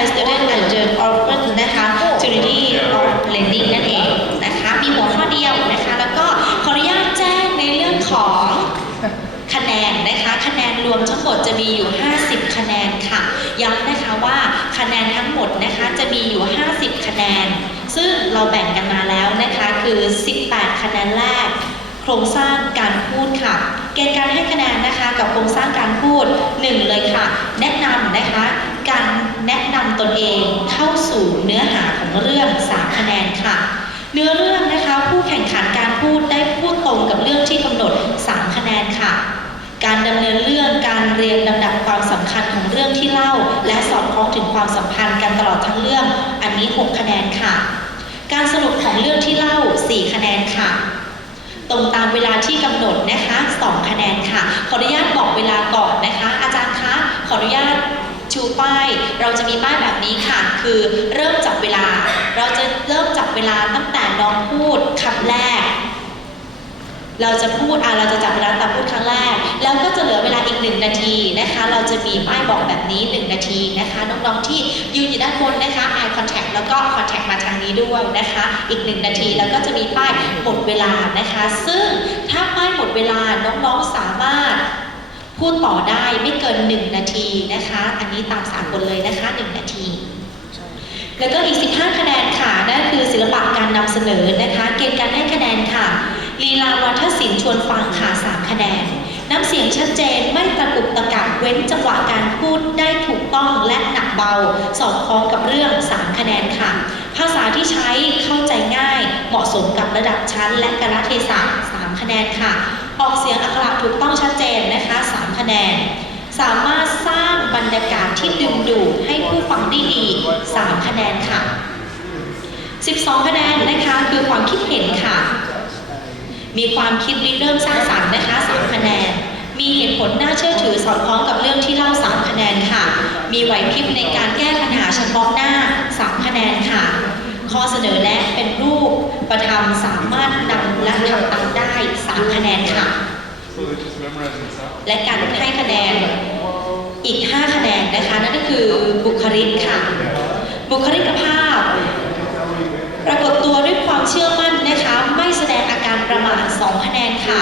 Thai student and the orphan นะคะ Trinity of Learning นั่นเองนะคะมีหัวข้อเดียวนะคะแล้วก็ขออนุญาตแจ้งในเรื่องของคะแนนนะคะคะแนนรวมทั้งหมดจะมีอยู่50คะแนนค่ะย้ำนะคะว่าคะแนนทั้งหมดนะคะจะมีอยู่50คะแนนซึ่งเราแบ่งกันมาแล้วนะคะคือ18คะแนนแรกโครงสร้างการพูดค่ะเกณฑ์การให้คะแนนนะคะกับโครงสร้างการพูด1เลยค่ะแนะนำนะคะการแนะนำตนเองเข้าสู่เนื้อหาของเรื่อง3คะแนนค่ะเนื้อเรื่องนะคะผู้แข่งขันการพูดได้พูดตรงกับเรื่องที่กำหนด3คะแนนค่ะการดำเนินเรื่องการเรียงลำดับความสำคัญของเรื่องที่เล่าและสอดคล้องถึงความสัมพันธ์กันตลอดทั้งเรื่องอันนี้6คะแนนค่ะการสรุปของเรื่องที่เล่า4คะแนนค่ะตรงตามเวลาที่กำหนดนะคะ2คะแนนค่ะขออนุญาตบอกเวลาก่อนนะคะอาจารย์คะขออนุญาตชูป้ายเราจะมีป้ายแบบนี้ค่ะคือเริ่มจับเวลาเราจะเริ่มจับเวลาตั้งแต่น้องพูดคำแรกเราจะพูดเราจะจับเวลาตามพูดครั้งแรกแล้วก็จะเหลือเวลาอีก1นาทีนะคะเราจะมีป้ายบอกแบบนี้1นาทีนะคะน้องๆที่ยืนอยู่ด้านบนนะคะ eye contact แล้วก็ contact มาทางนี้ด้วยนะคะอีก1นาทีแล้วก็จะมีป้ายหมดเวลานะคะซึ่งถ้าป้ายหมดเวลาน้องๆสามารถพูดต่อได้ไม่เกิน1นาทีนะคะอันนี้ตามสากลเลยนะคะ1นาทีแล้วก็อีก15คะแนนค่ะนั่นคือศิลปะการนำเสนอนะคะเกณฑ์การให้คะแนนค่ะลีลาวาทศิลป์ชวนฟังค่ะ3คะแนนน้ำเสียงชัดเจนไม่ตะกุกตะกักเว้นจังหวะการพูดได้ถูกต้องและหนักเบาสอดคล้องกับเรื่อง3คะแนนค่ะภาษาที่ใช้เข้าใจง่ายเหมาะสมกับระดับชั้นและกาลเทศะ3คะแนนค่ะออกเสียงอักขระถูกต้องชัดเจนนะคะ3คะแนนสามารถสร้างบรรยากาศที่ดึงดูดให้ผู้ฟังได้ดี3คะแนนค่ะ12คะแนนนะคะคือความคิดเห็นค่ะมีความคิดริเริ่มสร้างสรรค์นะคะ3คะแนนมีเหตุผลน่าเชื่อถือสอดคล้องกับเรื่องที่เล่า3คะแนนค่ะมีไหวพริบในการแก้ปัญหาเฉพาะหน้า3คะแนนค่ะข้อเสนอแนะเป็นรูปประธรรมสามารถนำและทำตามได้3คะแนนค่ะและการให้คะแนนอีก5คะแนนนะคะนั่นก็คือบุคลิกค่ะบุคลิกภาพปรากฏตัวด้วยความเชื่อมั่นนะคะไม่แสดงอาการประมาท2คะแนนค่ะ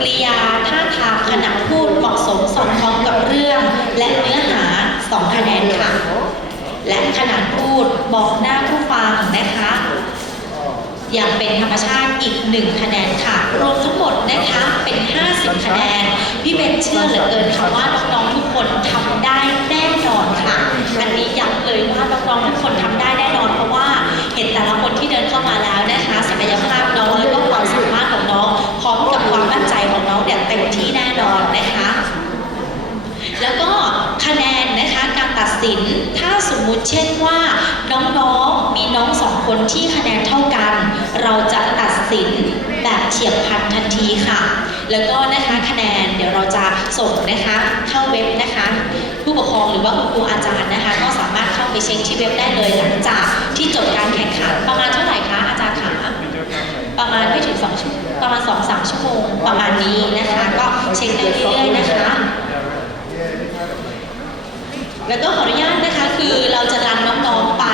กริยาท่าทางขณะพูดเหมาะสมสอดคล้องกับเรื่องและเนื้อหา2คะแนนค่ะและขณะพูดบอกหน้าผู้ฟังนะคะอย่างเป็นธรรมชาติอีก1คะแนนค่ะรวมทั้งหมดนะคะเป็น50คะแนนพี่เบนเชื่อเหลือเกินค่ะว่าน้องๆทุกคนทำได้แน่นอนค่ะอันนี้ย้ำเลยว่าน้องๆทุกคนทำได้แน่นอนเพราะว่าเห็นแต่ละคนที่เดินเข้ามาแล้วนะคะศักยภาพน้องและก็ความสามารถของน้องพร้อมกับความมั่นใจของน้องเนี่ยเต็มที่แน่นอนนะคะแล้วก็คะแนนนะคะการตัดสินถ้าสมมุติเช่นว่าน้องๆมีน้อง2คนที่คะแนนเท่ากันเราจะตัดสินแบบเฉียบพลันทันทีค่ะแล้วก็นะคะคะแนนเดี๋ยวเราจะส่งนะคะเข้าเว็บนะคะผู้ปกครองหรือว่าคุณครูอาจารย์นะคะก็สามารถเข้าไปเช็คที่เว็บได้เลยหลังจากที่จบการแข่งขันประมาณเท่าไหร่คะอาจารย์คะประมาณไม่ถึง2 ชั่วโมงประมาณ 2-3 ชั่วโมงประมาณนี้นะคะก็เช็คได้เรื่อยๆนะคะแล้วก็ขออนุญาตนะคะคือเราจะรันน้องๆไป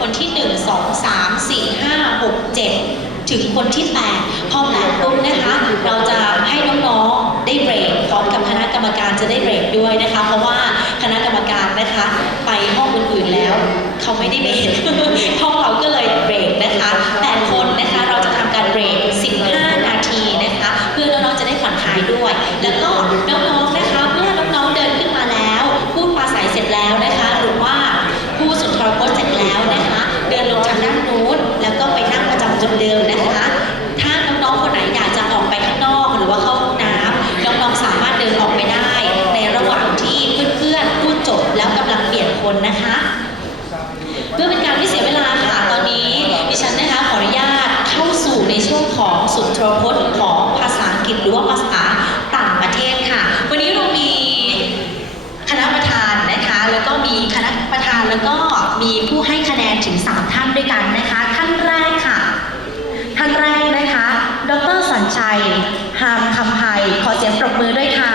คนที่1 2 3 4 5 6 7ถึงคนที่8พอ8ปุ๊บนะคะเราจะให้น้องๆได้เบรกพร้อมกับคณะกรรมการจะได้เบรกด้วยนะคะเพราะว่าคณะกรรมการนะคะไปห้องอื่นๆแล้วเขาไม่ได้เบรกห้องเราก็เลยเบรกนะคะ8คนนะคะเราจะทำการเบรก15นาทีนะคะเพื่อน้องๆจะได้ผ่อนคลายด้วยแล้วก็น้องๆนะคะเมื่อน้องๆเดินขึ้นมาแล้วพูดปราศัยเสร็จแล้วนะคะหรือว่าพูดสุนทรพจน์เสร็จแล้วนะคะเดินลงทางด้านนู้นแล้วก็ไปนั่งประจำจุดเดิมนะคะถ้าน้องๆคนไหนอยากจะออกไปข้างนอกหรือว่าเข้าห้องน้ำน้องๆสามารถเดินออกไปได้ในระหว่างที่เพื่อนๆพูดจบแล้วกำลังเปลี่ยนคนนะคะเพื่อเป็นการไม่เสียเวลาค่ะตอนนี้ดิฉันนะคะขออนุญาตเข้าสู่ในช่วงของสุนทรพจน์ของภาษาอังกฤษหรือว่าภาษาต่างประเทศค่ะวันนี้เรามีคณะประธานนะคะแล้วก็มีคณะประธานแล้วก็มีผู้ให้คะแนนถึง3ท่านด้วยกันนะคะท่านแรกค่ะท่านแรกนะคะดร.สัญชัยหามคำไพขอเสียงปรบมือด้วยค่ะ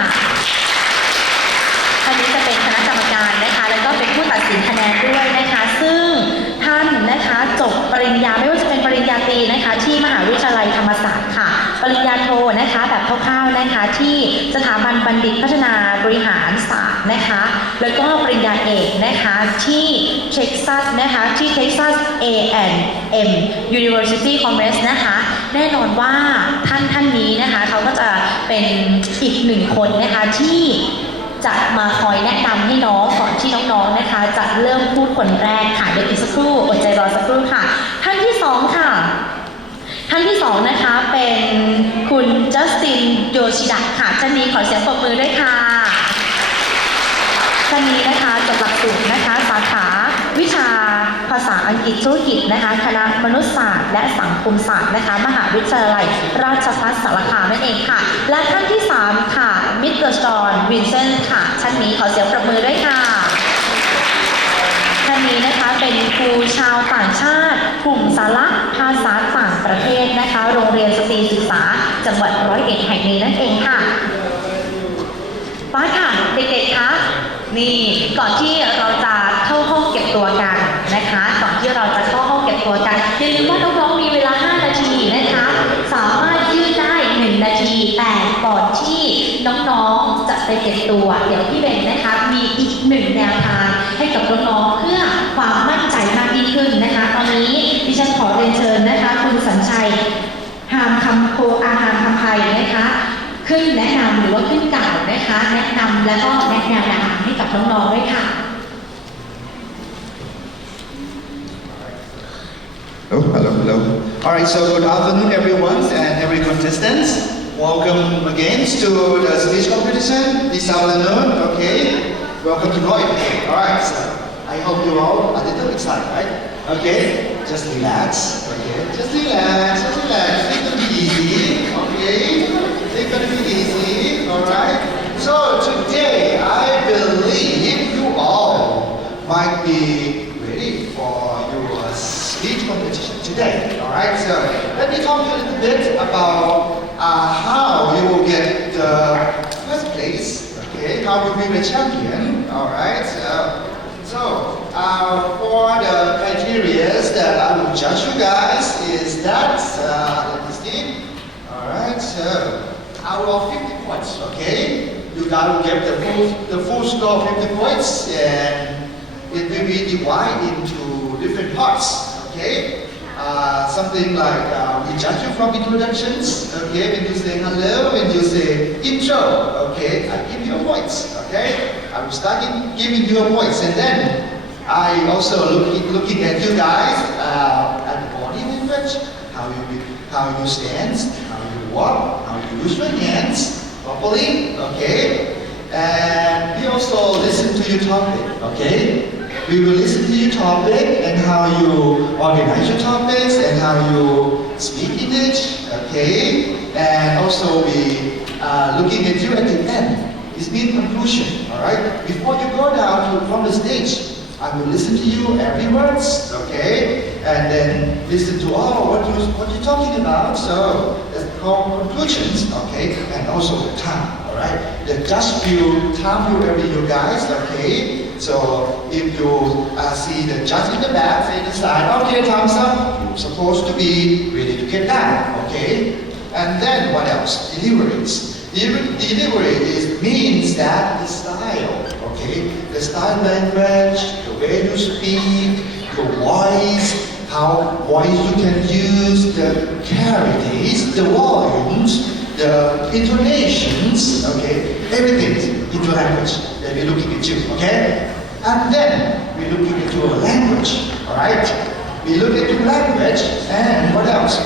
ท่านนี้จะเป็นคณะกรรมการนะคะแล้วก็เป็นผู้ตัดสินคะแนนด้วยนะคะ รีนะคะที่มหาวิทยาลัยธรรมศาสตร์ค่ะปริญญาโทนะคะแบบคร่าวๆนะคะที่สถาบันบัณฑิตพัฒนาบริหารศาสตร์นะคะแล้วก็ปริญญาเอกนะคะที่เท็กซัสนะคะที่ Texas A&M University Commerce นะคะแน่นอนว่าท่านนี้นะคะเขาก็จะเป็นอีกหนึ่งคนนะคะที่จะมาคอยแนะนำให้น้องก่อนที่น้องๆนะคะจะเริ่มพูดคนแรกค่ะเดี๋ยวอีกสักครู่อดใจรอสักครู่ค่ะท่านที่สองค่ะท่านที่สองนะคะเป็นคุณจัสตินโยชิดะค่ะท่านนี้ขอเสียงปรบมือด้วยค่ะท่านนี้นะคะจบหลักสูตรนะคะสาขาวิชาภาษาอังกฤษธุรกิจนะคะคณะมนุษยศาสตร์และสังคมศาสตร์นะคะมหาวิทยาลัยราชภัฏสารคามนั่นเองค่ะและท่านที่3ค่ะมิสเตอร์จอห์นวินเซนต์ค่ะท่านนี้ขอเสียงปรบมือด้วยค่ะท่านนี้นะคะเป็นครูชาวต่างชาติกลุ่มสาระภาษาต่างประเทศนะคะโรงเรียนสตรีศึกษาจังหวัด101แห่งนี้นั่นเองค่ะป้าค่ะเด็กๆคะนี่ก่อนที่เราจะเข้าห้องเก็บตัวกันนะคะก่อนที่เราจะเข้าห้องเก็บตัวกันอย่าลืมว่าน้องๆมีเวลา5 นาทีนะคะสามารถยืดได้1 นาทีแต่ก่อนที่น้องๆจะไปเก็บตัวเดี๋ยวพี่เบนนะคะมีอีก1 แนวทางให้กับน้องๆเพื่อความมั่นใจมากยิ่งขึ้นนะคะตอนนี้ดิฉันขอเรียนเชิญนะคะคุณสัญชัยหามคำโพอาหารคำไพนะคะขึ้นแนะนำหรือว่าขึ้นกล่าวนะคะแนะนำแล้วก็แนะแนวทางให้กับน้องๆด้วยค่ะ Hello. All right, so good afternoon, everyone, and every contestants. Welcome again to the speech competition this afternoon. Okay, welcome to Roy. All right, so I hope you all a little excited, right? Okay, just relax. Okay, just relax. It's gonna be easy. Okay, it's gonna be easy. All right. So today, I believe you all might be ready for your speech competition today. All right. So let me talk to you a little bit about how you will get the first place. Okay, how you will be a champion. All right. So for the criteria that I will judge you guys is that let me see. All right. So out of 50 points. Okay. You got to get the full score of 50 points, and it will be divided into different parts. Okay, something like we judge you from introductions. Okay, when you say hello, when you say intro. Okay, I give you points. Okay, I will start giving you points, and then I also looking at you guys at the body language, how you stand, how you walk, how you use your hands. Properly, okay? And we also listen to your topic, okay? We will listen to your topic and how you organize your topics and how you speak in it, okay? And also we looking at you at the end. It's mean conclusion, all right? Before you go down from the stage, I will listen to you every words, okay? And then listen to what you're talking about. So that's called conclusions, okay? And also the time, all right? The judge will time you guys, okay? So if you see the judge in the back, say the side, okay, time's up. You're supposed to be ready to get down, okay? And then what else? Deliveries. Delivery means that the style, okay? The style language, the way you speak, your voice, how voice you can use, the clarities, the volumes, the intonations, okay? Everything in your language that we're looking at you, okay? And then we're looking at your language, all right? We look at your language and what else?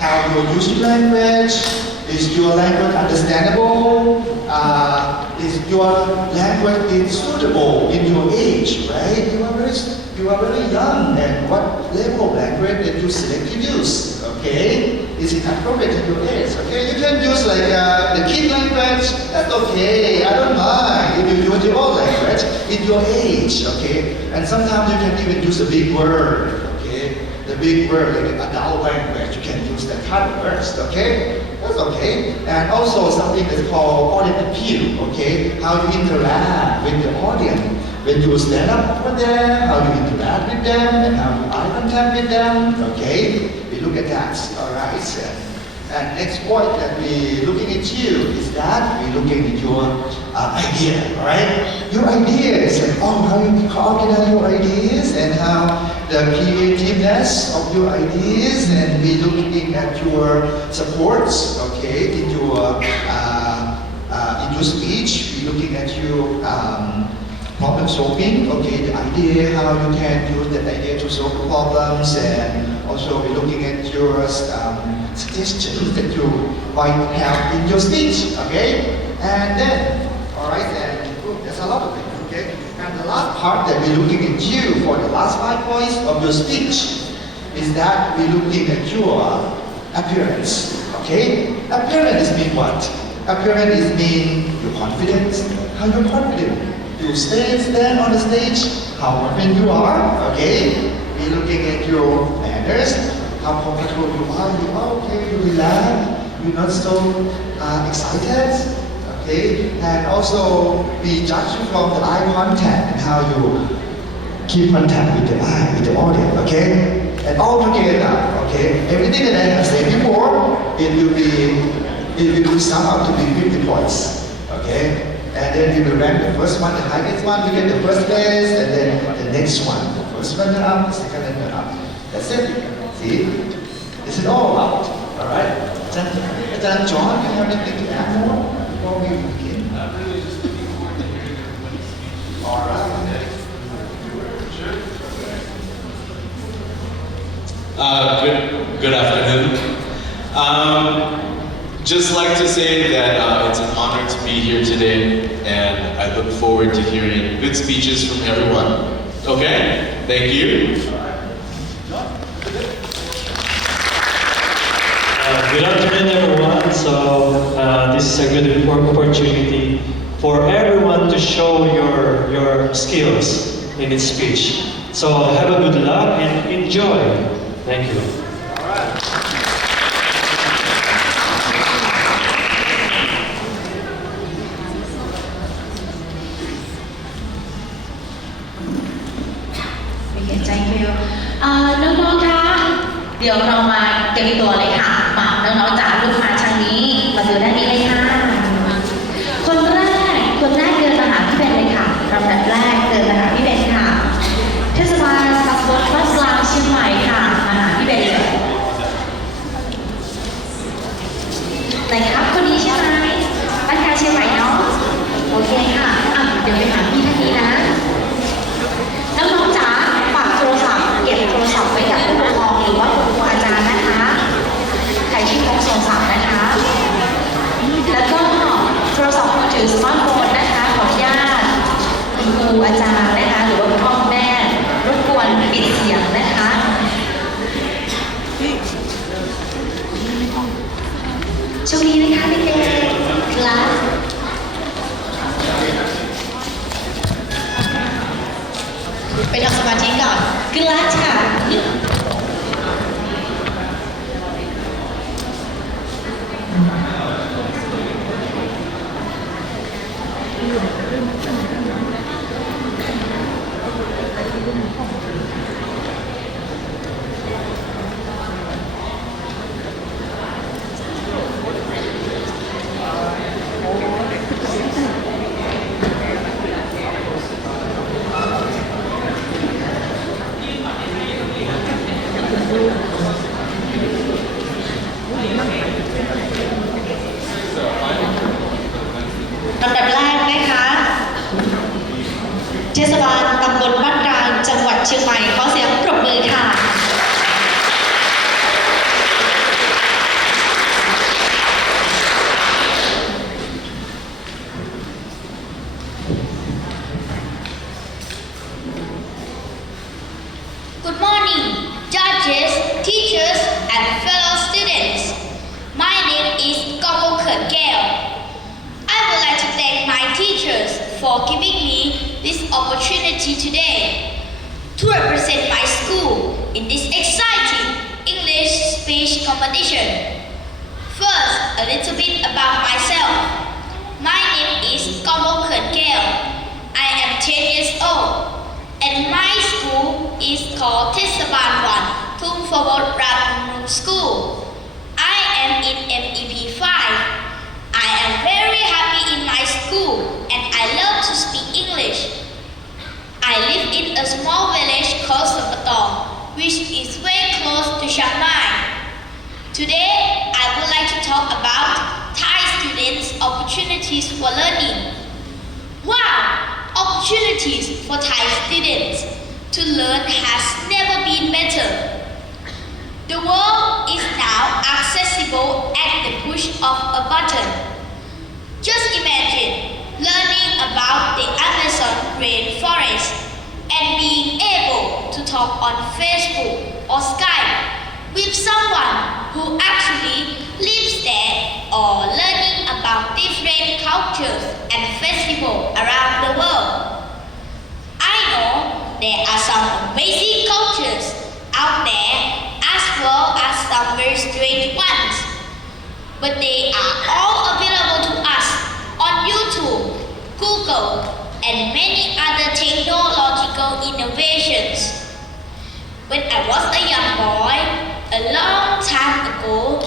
How you use your language. Is your language understandable? Is your language suitable in your age, right? You are very young, and what level of language that you select to use, okay? Is it appropriate to your age, okay? You can use like the kid language, that's okay, I don't mind. If you use your own language in your age, okay? And sometimes you can even use a big word, okay? The big word, like adult language, you can use that kind of words, okay? That's okay. And also something that's called audience appeal, okay? How you interact with the audience. When you stand up over there, how you interact with them, and how you eye contact with them, okay? We look at that. All right. And next point that we looking at you is that we looking at your idea, all right? Your ideas and how you organize your ideas and how the creativeness of your ideas, and we looking at your supports, okay, in your speech. We looking at your problem solving, okay, the idea how you can use that idea to solve problems, and also we're looking at your suggestions that you might have in your speech, okay? And then, all right, and there's a lot of it, okay? And the last part that we're looking at you for the last 5 points of your speech is that we're looking at your appearance, okay? Appearance mean what? Appearance mean your confidence, how you're confident. You stand on the stage, how confident you are, okay? We're looking at your manners, how comfortable you are okay, you relax, you're not so excited, okay? And also, we judge you from the eye contact and how you keep contact with the eye, with the audience, okay? And all together, okay? Everything that I have said before, it will sum up to be 50 points, okay? And then we will rank the first one, the highest one, we get the first place, and then the next one. The first runner up, the second runner up. That's it. See? This is all about. Alright? Ajahn John, do you have anything to add more before we begin? Alright. Good afternoon. Just like to say that it's an honor to be here today, and I look forward to hearing good speeches from everyone. Okay? Thank you. Good afternoon, everyone. So this is a good opportunity for everyone to show your skills in its speech. So have a good luck and enjoy. Thank you. Thank you. น้องๆ คะ เดี๋ยวเรามาเตรียมตัวเลยค่ะ มาน้องๆ จ๋าลูกมาทางนี้ มาดูด้านนี้เลยค่ะ คนแรกเดินมาหาพี่เบนเลยค่ะลำดับแรกเดินมาหาพี่เบนค่ะ เทศบาลตำบลวัดกลางเชียงใหม่ค่ะ มาหาพี่เบนเลยไหนครับคนนี้ใช่ไหมบ้านกลางเชียงใหม่เนาะ โอเคค่ะเดี๋ยวไปหาพี่ท่านนี้นะ น้องๆ จ๋าฝากโทรศัพท์เก็บโทรศัพท์ไว้กับผู้ปกครองหรือว่าคุณครูอาจารย์นะคะ ใครที่พกโทรศัพท์นะคะ แล้วก็โทรศัพท์มือถือสมาร์ทโฟนนะคะขออนุญาตคุณครูอาจารย์นะคะหรือว่าคุณพ่อคุณแม่รบกวนปิดเสียงนะคะโชคดีนะคะเด็กๆคลาสไปทำสมาธิก่อนกลาสค่ะลำดับแรกนะคะเทศบาลตำบลบ้านกลางจังหวัดเชียงใหม่ขอเสียงปรบมือค่ะ Good morning, judges, teachers, and fellow students. My name is Gong Keo. I would like to thank my teachers for giving me this opportunity today to represent my school in this exciting English speech competition. First, a little bit about myself. My name is Gong Keo. I am 10 years old, and my school is called Tesaban 1 Tung Forward Rat MEP5. I am very happy in my school and I love to speak English. I live in a small village called Sapatong, which is very close to Chiang Mai. Today, I would like to talk about Thai students' opportunities for learning. Wow! Opportunities for Thai students to learn has never been better. The world is now accessible at the push of a button. Just imagine learning about the Amazon rainforest and being able to talk on Facebook or Skype with someone who actually lives there, or learning about different cultures and festivals around the world. I know there are some amazing cultures out there as well as some very strange ones, but they are all available to us on YouTube, Google, and many other technological innovations. When I was a young boy, a long time ago,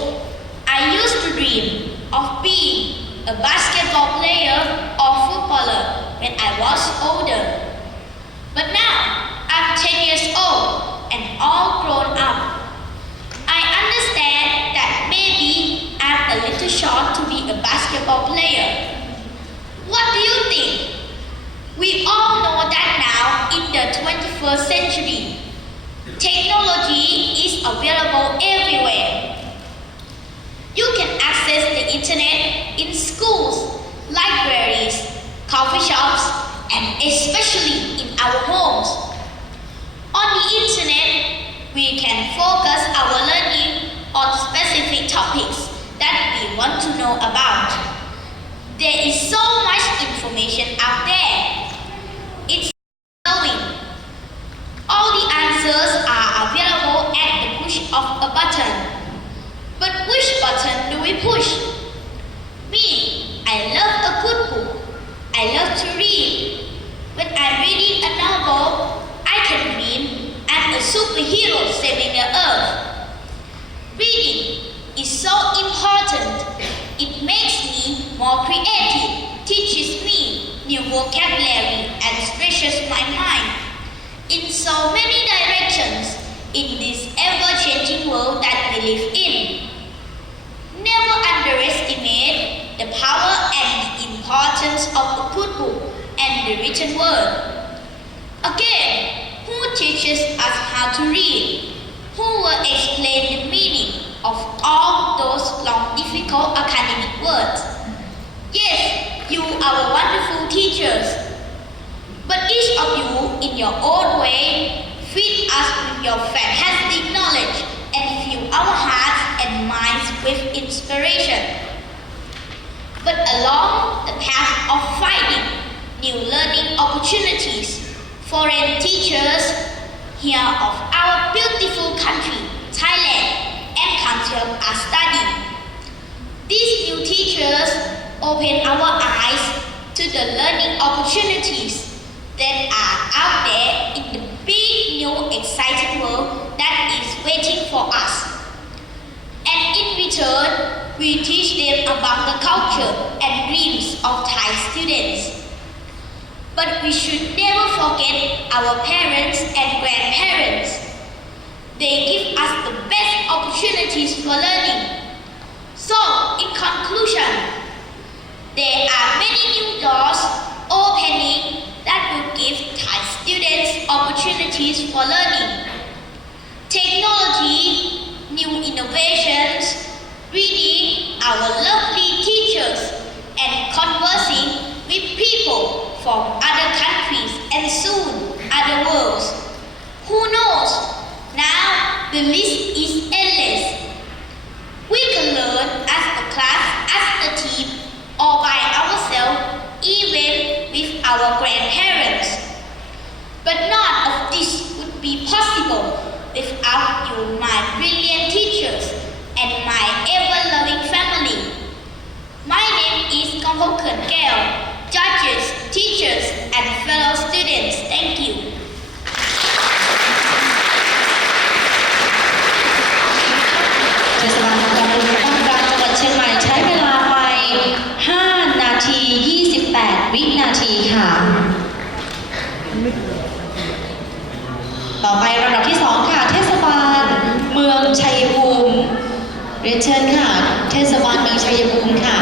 I used to dream of being a basketball player or footballer when I was older. But now, I'm 10 years old and all grown up. I understand that maybe I'm a little short to be a basketball player. What do you think? We all know that now in the 21st century, technology is available everywhere. You can access the internet in schools, libraries, coffee shops, and especially in our homes. On the internet, we can focus our learning on specific topics that we want to know about. There is so much information out there. It's growing. All the answers are available at the push of a button. But which button do we push? Me, I love a good book. I love to read. When I'm reading a novel, I can dream I'm a superhero saving the earth. Reading is so important. It makes me more creative, teaches me new vocabulary, and stretches my mind in so many directions in this ever-changing world that we live in. Never underestimate the power and the importance of a good book and the written word. Again, who teaches us how to read? Who will explain the meaning of all those long, difficult academic words? Yes, you are wonderful teachers. But each of you, in your own way, feed us with your fantastic knowledge and fill our hearts and minds with inspiration. But along the path of finding new learning opportunities, foreign teachers hear of our beautiful country, Thailand, and come to us study. These new teachers open our eyes to the learning opportunities that are out there in the big, new, exciting world that is waiting for us. And in return, we teach them about the culture and dreams of Thai students. But we should never forget our parents and grandparents. They give us the best opportunities for learning. So, in conclusion, there are many new doors opening that will give Thai students opportunities for learning. Technology, new innovations, reading, our lovely teachers, and conversing with people from other countries and soon other worlds. Who knows? Now the list is endless. We can learn as a class, as a team, or by ourselves, even with our grandparents. But none of this would be possible without you, my brilliant teachers, and my ever-loving family. My name is Keo, judges, teachers, and fellow students. Thank you. เทศบาลตำบลบ้านกลางจังหวัดเชียง ต่อไปลำดับที่2ค่ะเทศบาลเมืองชัยภูมิเรียนเชิญค่ะเทศบาลเมืองชัยภูมิค่ะ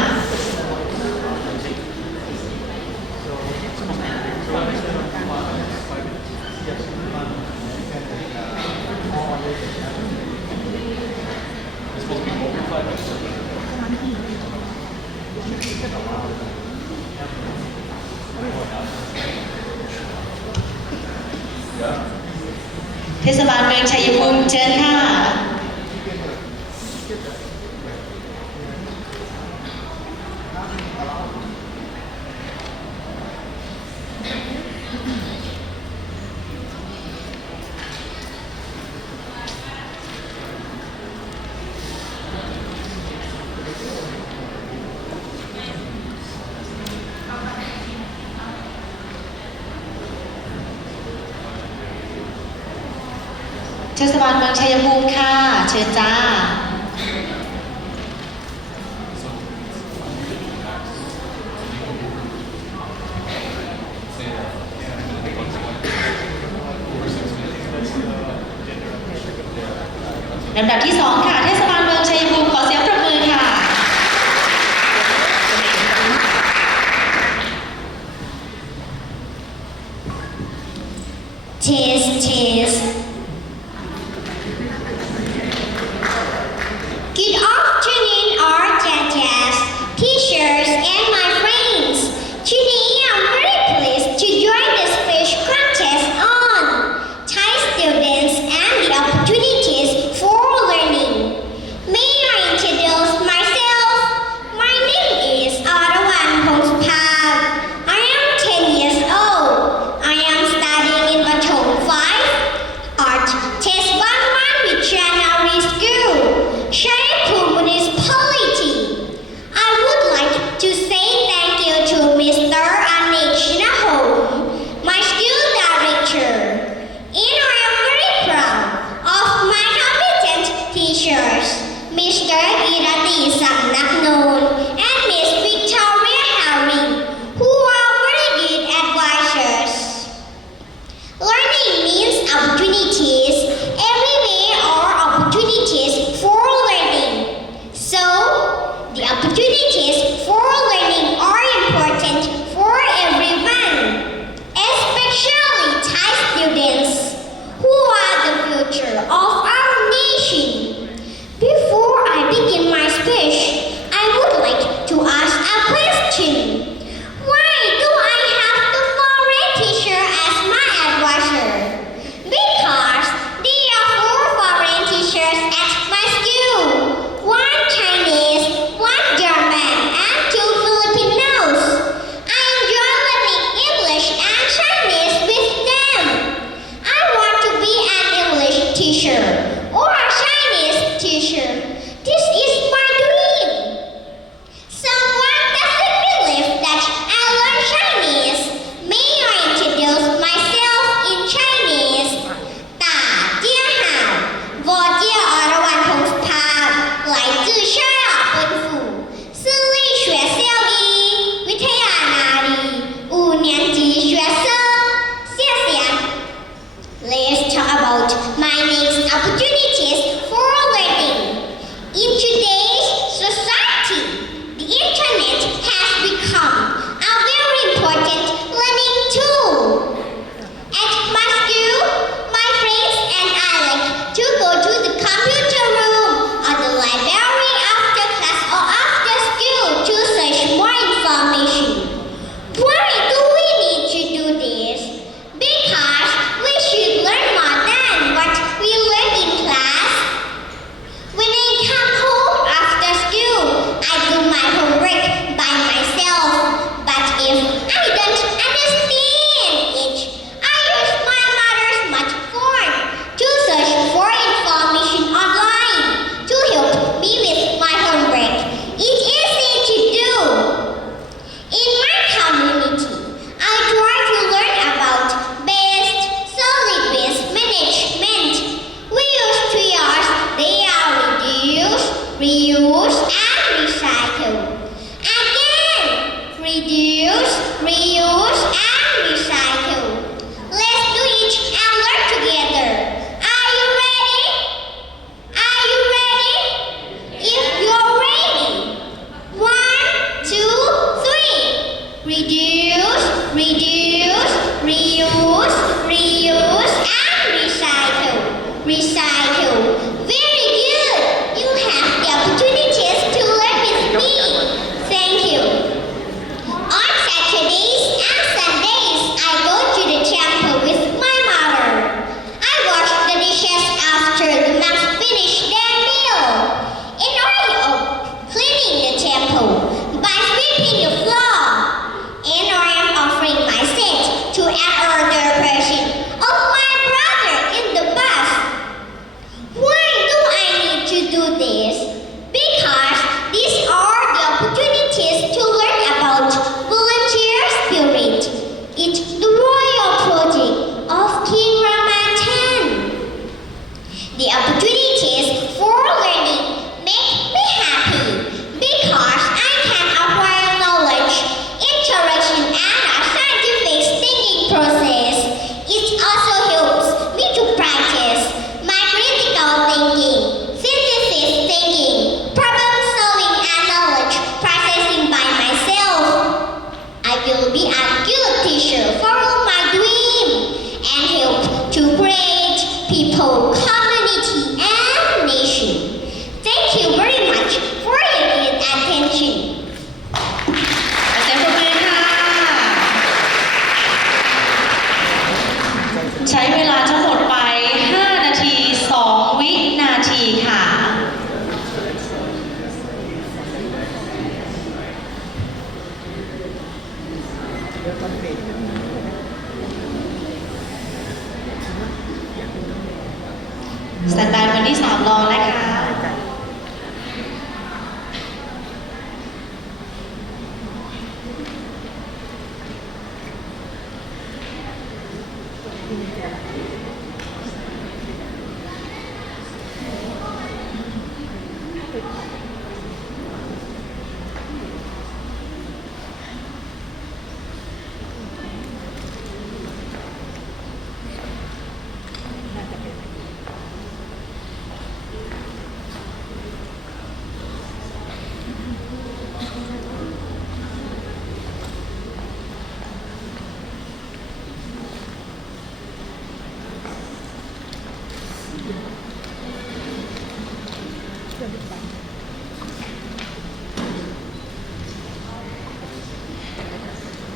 เทศบาลเมืองชัยภูมิเชิญค่ะเทศบาลเมืองชัยภูมิค่ะเชิญจ้าลำดับที่2ค่ะเทศบาลเมืองชัยภูมิขอเสียงปรบมือค่ะ Cheers. Good afternoon, all judges, teachers, and my friends. Today, I'm very pleased to join the speech contest on Thai students and the opportunities for learning. May I introduce myself? My name is Arawan Pongspal. I am 10 years old. I am studying in Baton 5, Art Test 1 Missionary School, Shaipur Municipality. I would like to say thank you to Mr. Anish Nahom, my school director. And I am very proud of my competent teachers, Mr. Irati Samnaknon and Miss Victoria Harry, who are very good advisors. Learning means opportunities. Everywhere are opportunities for learning. So, the opportunities for learning are important for everyone, especially Thai students, who are the future of our nation. Before I begin my speech, I would like to ask a question. Why do I have the foreign teacher as my advisor? Because there are 4 foreign teachers at my school. 1 Chinese, 1 German, and 2 Filipinos. I enjoy learning English and Chinese with them. I want to be an English teacher or a Chinese teacher. This is my dream. Someone doesn't believe that I learn Chinese. May I introduce myself in Chinese? 大家好，我叫阿拉万红帕，来自沙尔本府，私立学校一วิทยานารี5年级学生。谢谢。Let's talk about my next opportunities for learning. In today's society, the internet has become a very important learning tool. At my school, my friends and I like to go to the computer room or the library after class or after school to search more information. Why do we need to do this? Because we should learn more than what we learn in class. whole community and nation. Thank you very much for your good attention. เสียงปรบมือค่ะ ใช้เวลาทั้งหมดไป 5 นาที 2 วินาทีค่ะ สแตนบายคนที่ 3 รอนะคะ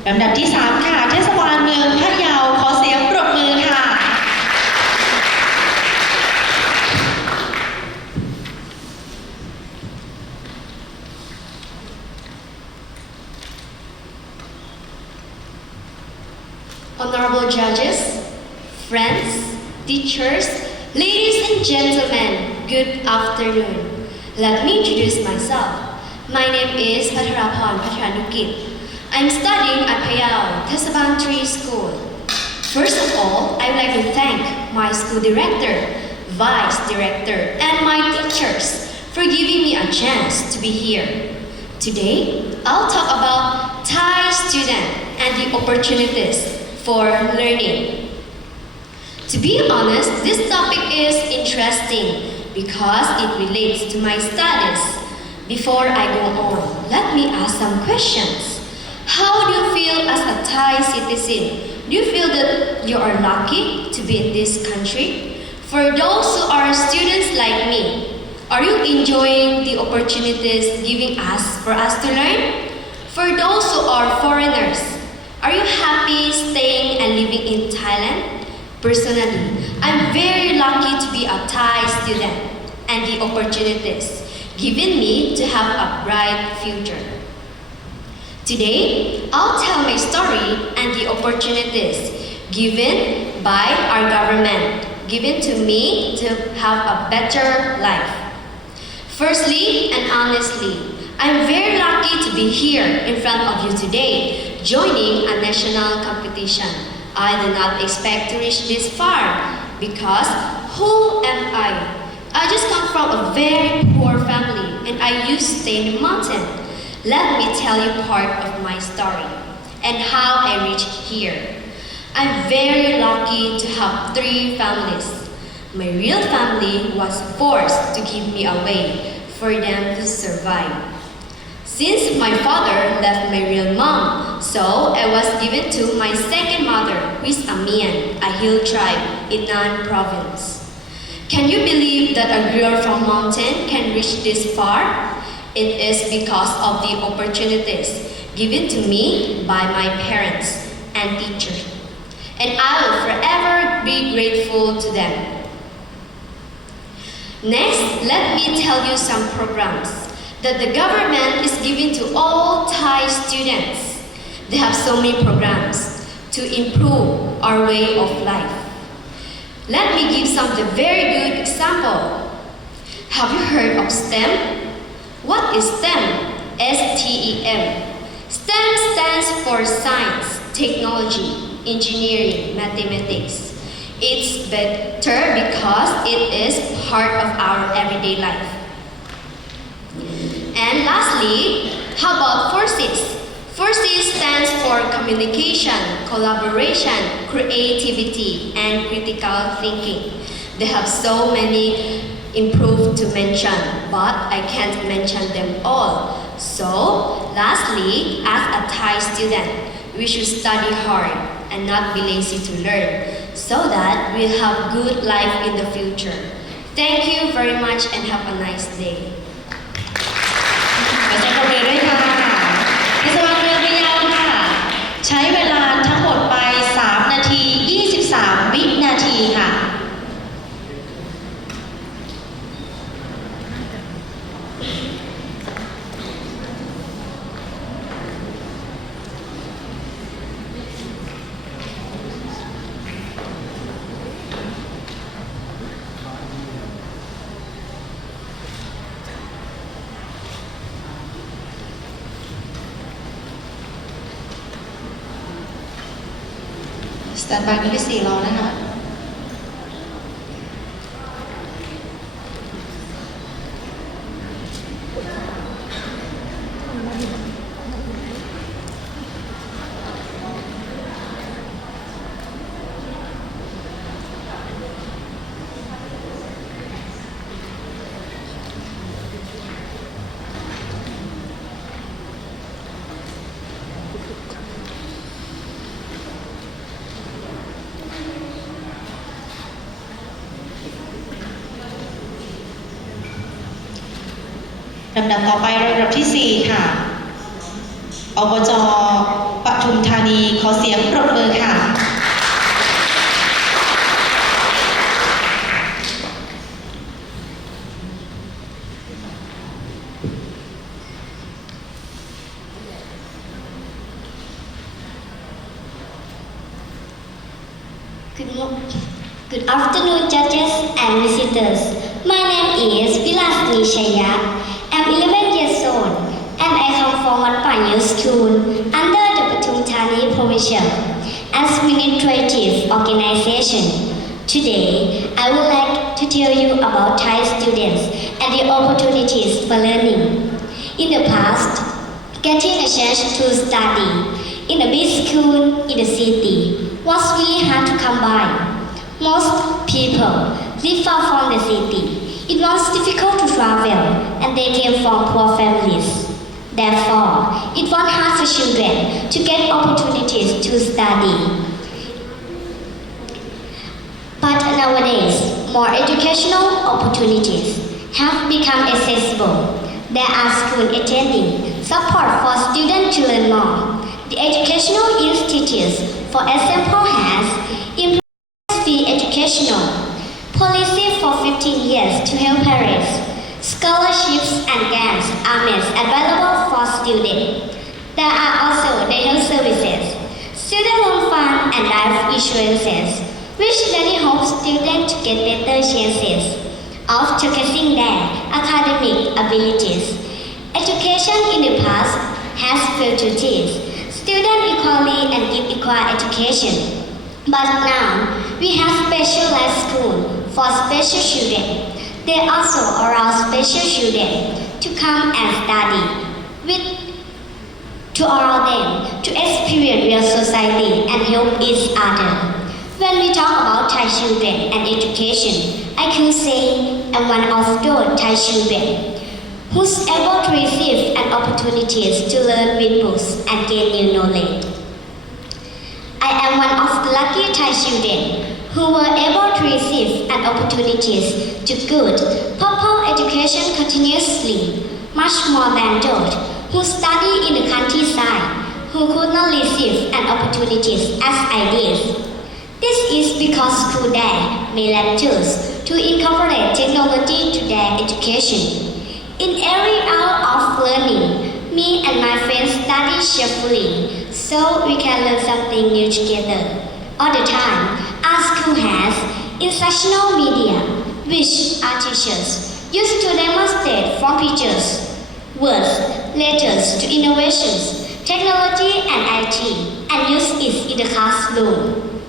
ลำดับที่ 3 ค่ะ เทศบาลเมืองพะเยาขอเสียงปรบมือค่ะ Honorable judges, friends, teachers, ladies and gentlemen, good afternoon. Let me introduce myself. My name is Patrapon. I'm studying at Payao Tesaban Tree School. First of all, I would like to thank my school director, vice director, and my teachers for giving me a chance to be here. Today, I'll talk about Thai students and the opportunities for learning. To be honest, this topic is interesting because it relates to my studies. Before I go on, let me ask some questions. How do you feel as a Thai citizen? Do you feel that you are lucky to be in this country? For those who are students like me, are you enjoying the opportunities given us for us to learn? For those who are foreigners, are you happy staying and living in Thailand? Personally, I'm very lucky to be a Thai student and the opportunities given me to have a bright future. Today, I'll tell my story and the opportunities given by our government, given to me to have a better life. Firstly and honestly, I'm very lucky to be here in front of you today, joining a national competition. I did not expect to reach this far because who am I? I just come from a very poor family and I used to stay in the mountain. Let me tell you part of my story and how I reached here. I'm very lucky to have 3 families. My real family was forced to give me away for them to survive. Since my father left my real mom, so I was given to my second mother, who is a Mian, a hill tribe in Nan province. Can you believe that a girl from mountain can reach this far? It is because of the opportunities given to me by my parents and teachers, and I will forever be grateful to them. Next, let me tell you some programs that the government is giving to all Thai students. They have so many programs to improve our way of life. Let me give some of the very good example. Have you heard of STEM? What is STEM? S-T-E-M. STEM stands for science, technology, engineering, mathematics. It's better because it is part of our everyday life. And lastly, how about forces? Forces stands for communication, collaboration, creativity, and critical thinking. They have so many improved to mention, but I can't mention them all. So, lastly, as a Thai student, we should study hard and not be lazy to learn. so that we'll have good life in the future. Thank you very much and have a nice day. ขอเสียงปรบมือด้วยค่ะวิศวกรเรือพะเยาค่ะ ใช้เวลาทั้งหมดไป 3 นาที 23 วินาทีค่ะ สแตนบายที่4รอนะคะ ลำดับต่อไประดับที่ 4 ค่ะ อบจ.ปทุมธานี ขอเสียงปรบมือค่ะ Good afternoon, judges and visitors. My name is Vilasni Shaya. I'm 11 years old and I come from Wat Panyu School under the Pathum Thani Provincial Administrative Organization. Today, I would like to tell you about Thai students and the opportunities for learning. In the past, getting a chance to study in a big school in the city was really hard to come by. Most people live far from the city. It was difficult to travel and they came from poor families. Therefore, it was hard for children to get opportunities to study. But nowadays, more educational opportunities have become accessible. There are school attending support for students to learn more. The educational institutes, for example, has implemented free educational policy for 15 years to help parents. Scholarships and grants are made available for students. There are also the health services, student loan fund and life insurances, which really help students to get better chances of showcasing their academic abilities. Education in the past has failed to teach students equally and give equal education. But now, we have specialized schools for special children. They also allow special children to come and study to allow them to experience real society and help each other. When we talk about Thai children and education, I can say I'm one of those Thai children who's able to receive an opportunities to learn with books and gain new knowledge. I am one of the lucky Thai children who were able to receive an opportunities to good, proper education continuously, much more than those who study in the countryside, who could not receive an opportunities as I did. This is because school there may lack tools to incorporate technology to their education. In every hour of learning, me and my friends study cheerfully so we can learn something new together. All the time, our school has instructional media, which our teachers use to demonstrate from pictures, words, letters to innovations, technology and IT, and use it in the classroom.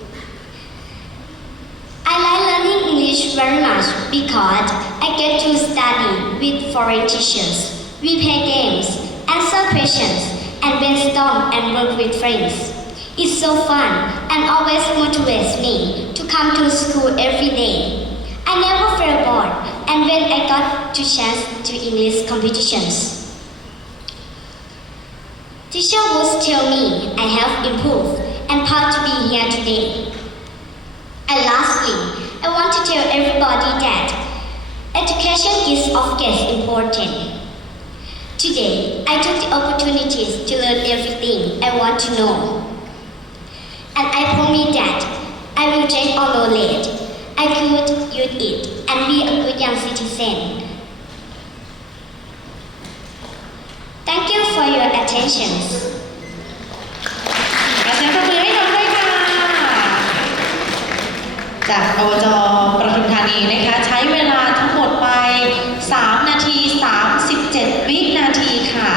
I like learning English very much because I get to study with foreign teachers. We play games, answer questions, and brainstorm and work with friends. It's so fun and always motivates me to come to school every day. I never feel bored and when I got to chance to English competitions. Teacher would tell me I have improved and proud to be here today. And lastly, I want to tell everybody that education is of course important. Today, I took the opportunities to learn everything I want to know. And I promise that I will take all knowledge I could use it and be a good young citizen. Thank you for your attention. ขอเสียงปรบมือให้น้องด้วยค่ะ จากอบจประทุมธานีนะคะใช้เวลาทั้งหมดไป 3 นาที 37 วินาทีค่ะ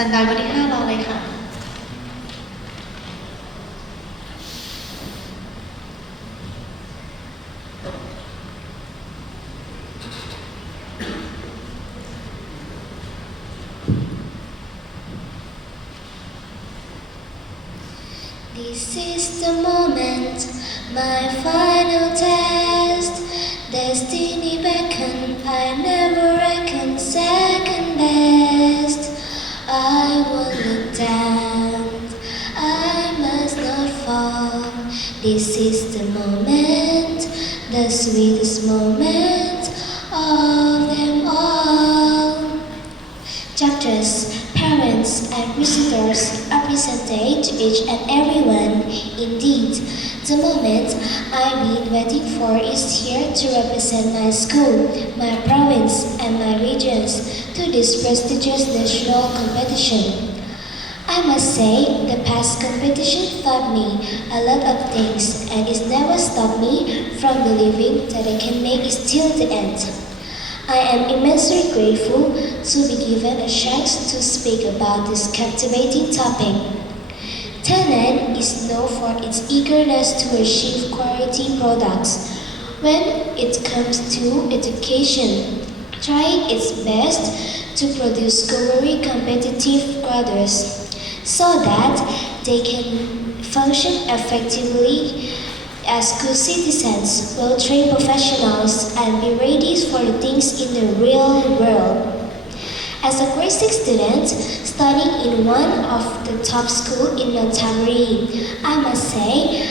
สันดานวันที่ 5 รอเลยค่ะ This is the moment, my final test. Destiny beckoned, I never reckoned second best. I won't look down, I must not fall. This is the moment, the sweetest moment of them all. Judges, parents, and visitors represented each and everyone. Indeed, the moment I've been waiting for is here to represent my school, my province, and my regions to this prestigious national competition. I must say, the past competition taught me a lot of things, and it never stopped me from believing that I can make it till the end. I am immensely grateful to be given a chance to speak about this captivating topic. Thailand is known for its eagerness to achieve quality products. When it comes to education, trying its best to produce very competitive graduates so that they can function effectively as good citizens, well-trained professionals, and be ready for the things in the real world. As a grade 6 student studying in one of the top schools in Nonthaburi, I must say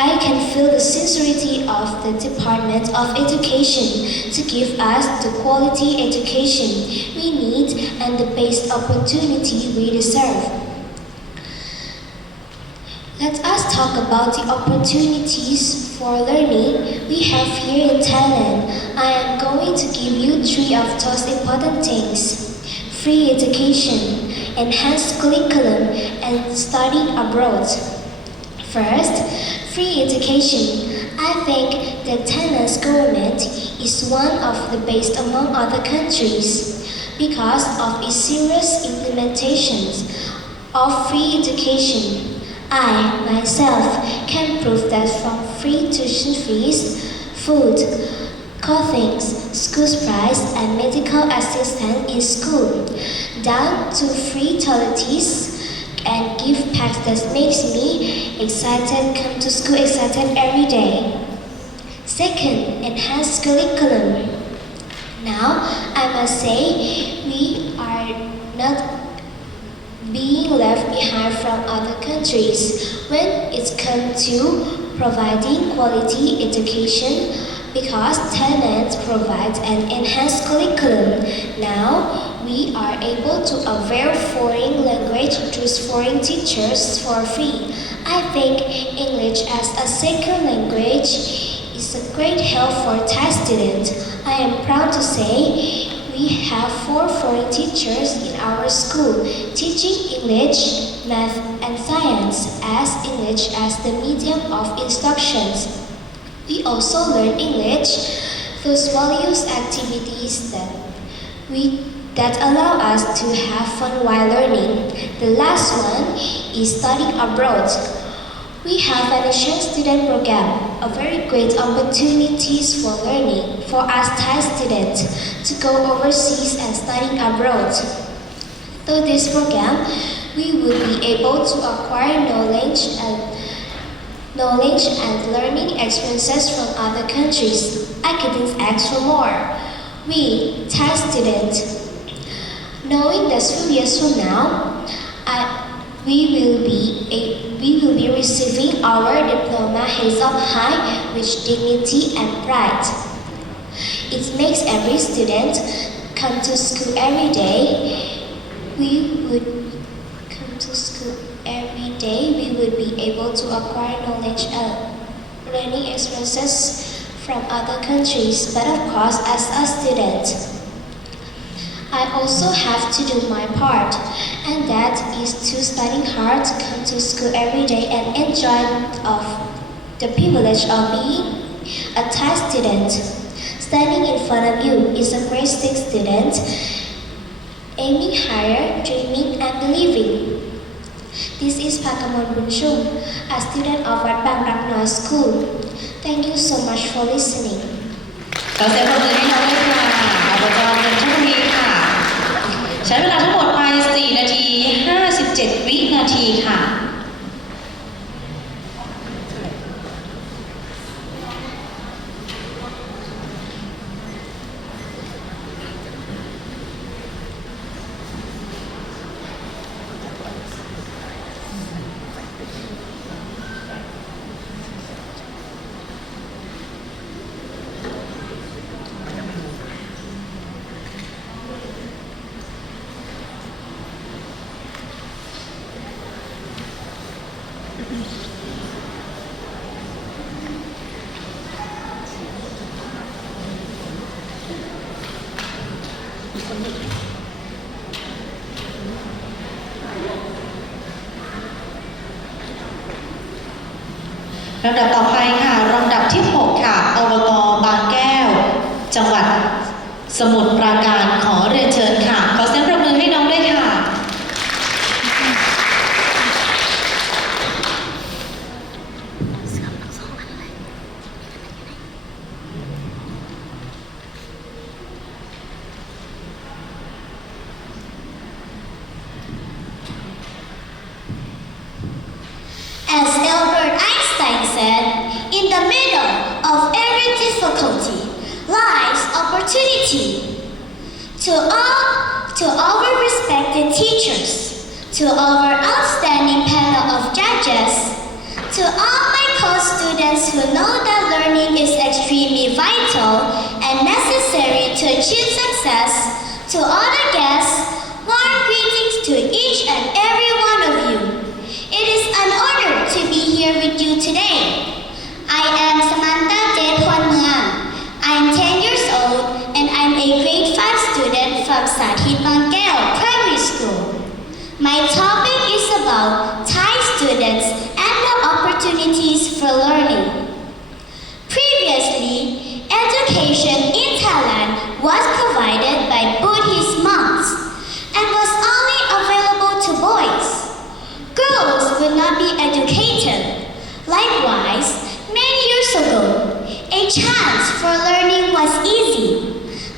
I can feel the sincerity of the Department of Education to give us the quality education we need and the best opportunity we deserve. Let us talk about the opportunities for learning we have here in Thailand. I am going to give you 3 of those important things: free education, enhanced curriculum, and studying abroad. First, free education. I think that Thailand's government is one of the best among other countries because of its serious implementations of free education. I, myself, can prove that from free tuition fees, food, clothing, school supplies, and medical assistance in school, down to free toiletries and gift packs that makes me excited, come to school excited every day. Second, enhanced curriculum. Now, I must say, we are not being left behind from other countries when it comes to providing quality education because Thailand provides an enhanced curriculum. Now, we are able to avail foreign language through foreign teachers for free. I think English as a second language is a great help for Thai students. I am proud to say we We have 4 foreign teachers in our school teaching English, math, and science as English as the medium of instructions. We also learn English through various activities that allow us to have fun while learning. The last one is studying abroad. We have an exchange student program, a very great opportunities for learning for us Thai students to go overseas and studying abroad. Through this program, we will be able to acquire knowledge and learning experiences from other countries. I couldn't ask for more. We, Thai students, knowing that 3 years from now, we will be receiving our diploma heads up high with dignity and pride. It makes every student come to school every day. We would be able to acquire knowledge and learning experiences from other countries, but of course as a student, I also have to do my part, and that is to study hard, come to school every day, and enjoy of the privilege of being a Thai student. Standing in front of you is a grade 6 student, aiming higher, dreaming, and believing. This is Pakamon Bunchum, a student of Wat Bang Raknoi School. Thank you so much for listening. ขอเสียงปรบมือให้น้องด้วยค่ะอบจ.นนทบุรีค่ะ ใช้เวลาทั้งหมดไป 4 นาที 57 วินาทีค่ะ ลำดับต่อไปค่ะลำดับที่ 6 ค่ะอบต.บางแก้ว จังหวัดสมุทรปราการขอเรียนเชิญค่ะขอเสียงปรบมือให้น้องด้วยค่ะ As Albert Einstein said, in the middle of every difficulty lies opportunity. To our respected teachers, to our outstanding panel of judges, to all my co-students who know that learning is extremely vital and necessary to achieve success, to all the guests, warm greetings to each and every one of you. It is an honor to be here with you today. I am Samantha Jetphonmuang. I am 10 years old and I am a grade 5 student from Sathit Bangkeo Primary School. My topic is about Thai students and the opportunities for learning. Previously, education in Thailand was provided by Buddhist monks and was only available to boys. Girls would not be educated. Likewise, many years ago, a chance for learning was easy,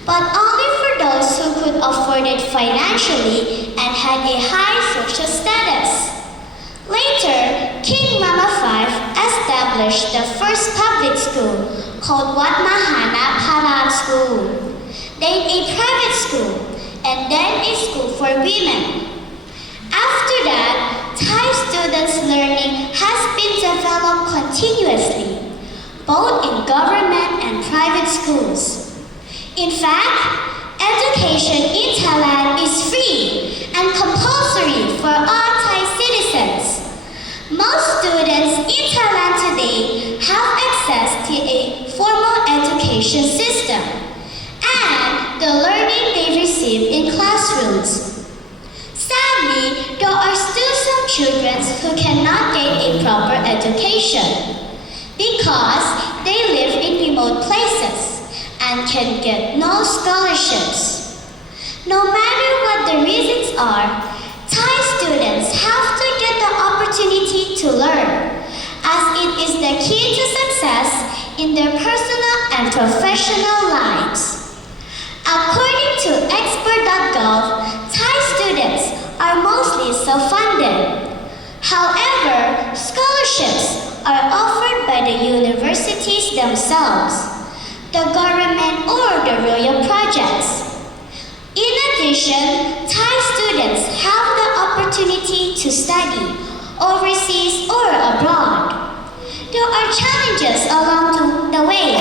but only for those who could afford it financially and had a high social status. Later, King Mama V established the first public school called Wat Mahana Paran School, then a private school, and then a school for women. After that, Thai students' learning has been developed continuously, both in government and private schools. In fact, education in Thailand is free and compulsory for all Thai citizens. Most students in Thailand today have access to a formal education system, and the learning they receive in classrooms. Sadly, there are still some children who cannot get a proper education because they live in remote places and can get no scholarships. No matter what the reasons are, Thai students have to get the opportunity to learn, as it is the key to success in their personal and professional lives. According to expert.gov, Thai students are mostly self-funded. However, scholarships are offered by the universities themselves, the government or the royal projects. In addition, Thai students have the opportunity to study overseas or abroad. There are challenges along the way.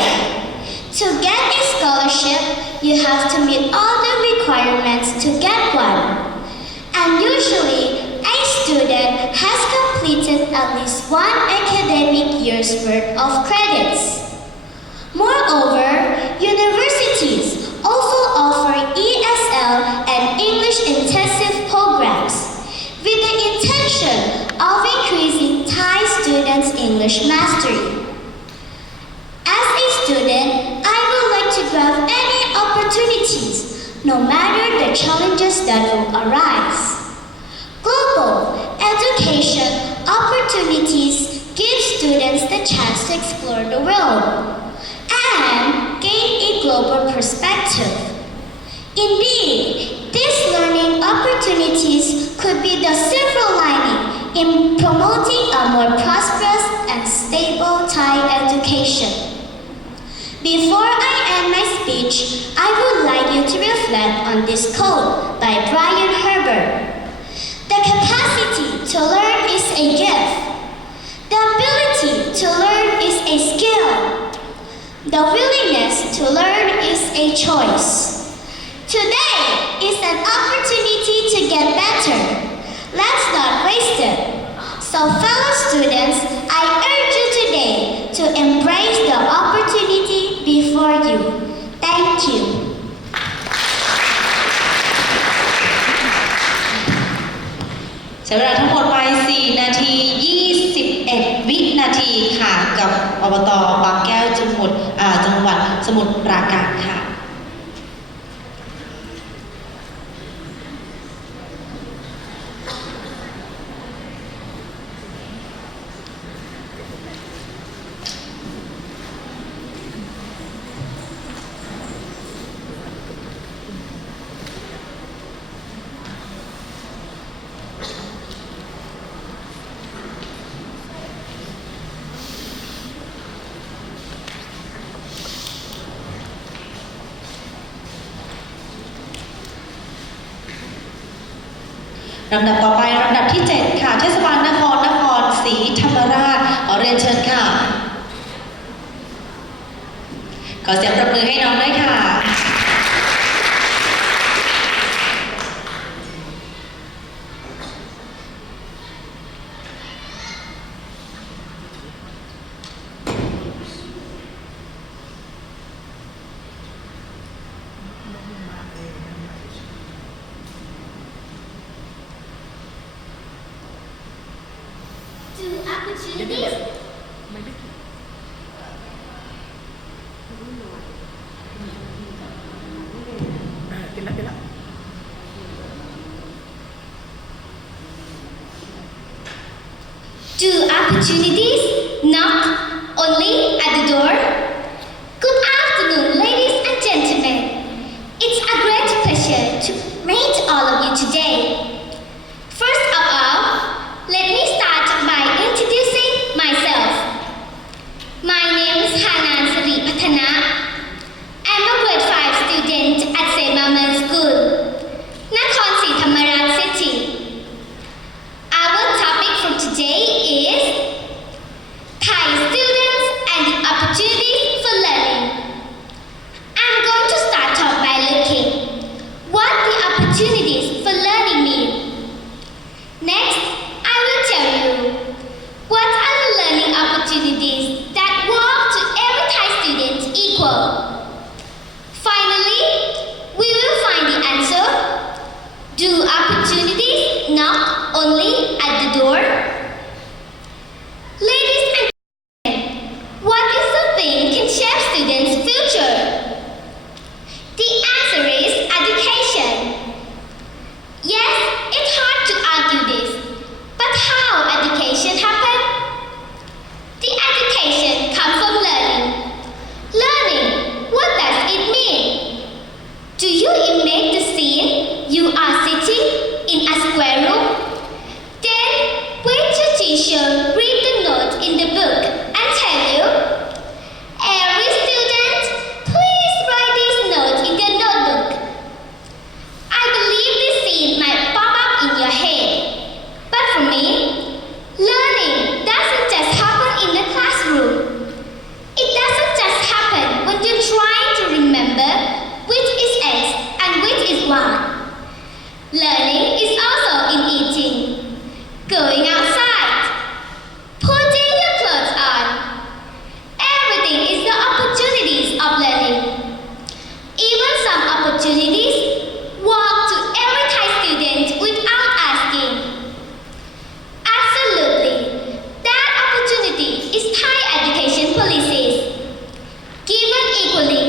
To get a scholarship, you have to meet all the requirements to get one. And usually, a student has completed at least one academic year's worth of credits. Moreover, universities also offer ESL and English intensive programs with the intention of increasing Thai students' English mastery. As a student, I would like to grab any opportunities, no matter the challenges that will arise. Global education opportunities give students the chance to explore the world and gain a global perspective. Indeed, these learning opportunities could be the silver lining in promoting a more prosperous and stable Thai education. Before I end my speech, I would like you to reflect on this quote by Brian Herbert. The capacity to learn is a gift. The ability to learn is a skill. The willingness to learn is a choice. Today is an opportunity to get better. Let's not waste it. So fellow students, I urge you today to embrace the opportunity before you. Thank you. ใช้เวลาทั้งหมดไป 4 นาที 21 วินาทีค่ะ กับอบต.บางแก้วจังหวัดสมุทรปราการค่ะ ลำดับต่อไปลำดับที่ 7 ค่ะ เทศบาลนครศรีธรรมราชขอเรียนเชิญค่ะ ขอเสียงปรบมือให้น้องด้วยค่ะ Opportunities. Do opportunities knock only at the door? Good afternoon, ladies and gentlemen. It's a great pleasure to meet all of you today. First of all, let me start by introducing myself. My name is Hanan Sri Patana. I'm a grade 5 student at St. Maman School, Nakhon Si Thammarat City. Our topic for today is Thai students and the opportunities for learning. I'm going to start off by looking what the opportunities for learning mean. Next, I will tell you what are the learning opportunities that walk to every Thai student equal. Finally, one. Learning is also in eating, going outside, putting your clothes on. Everything is the opportunities of learning. Even some opportunities walk to every Thai student without asking. Absolutely, that opportunity is Thai education policies, given equally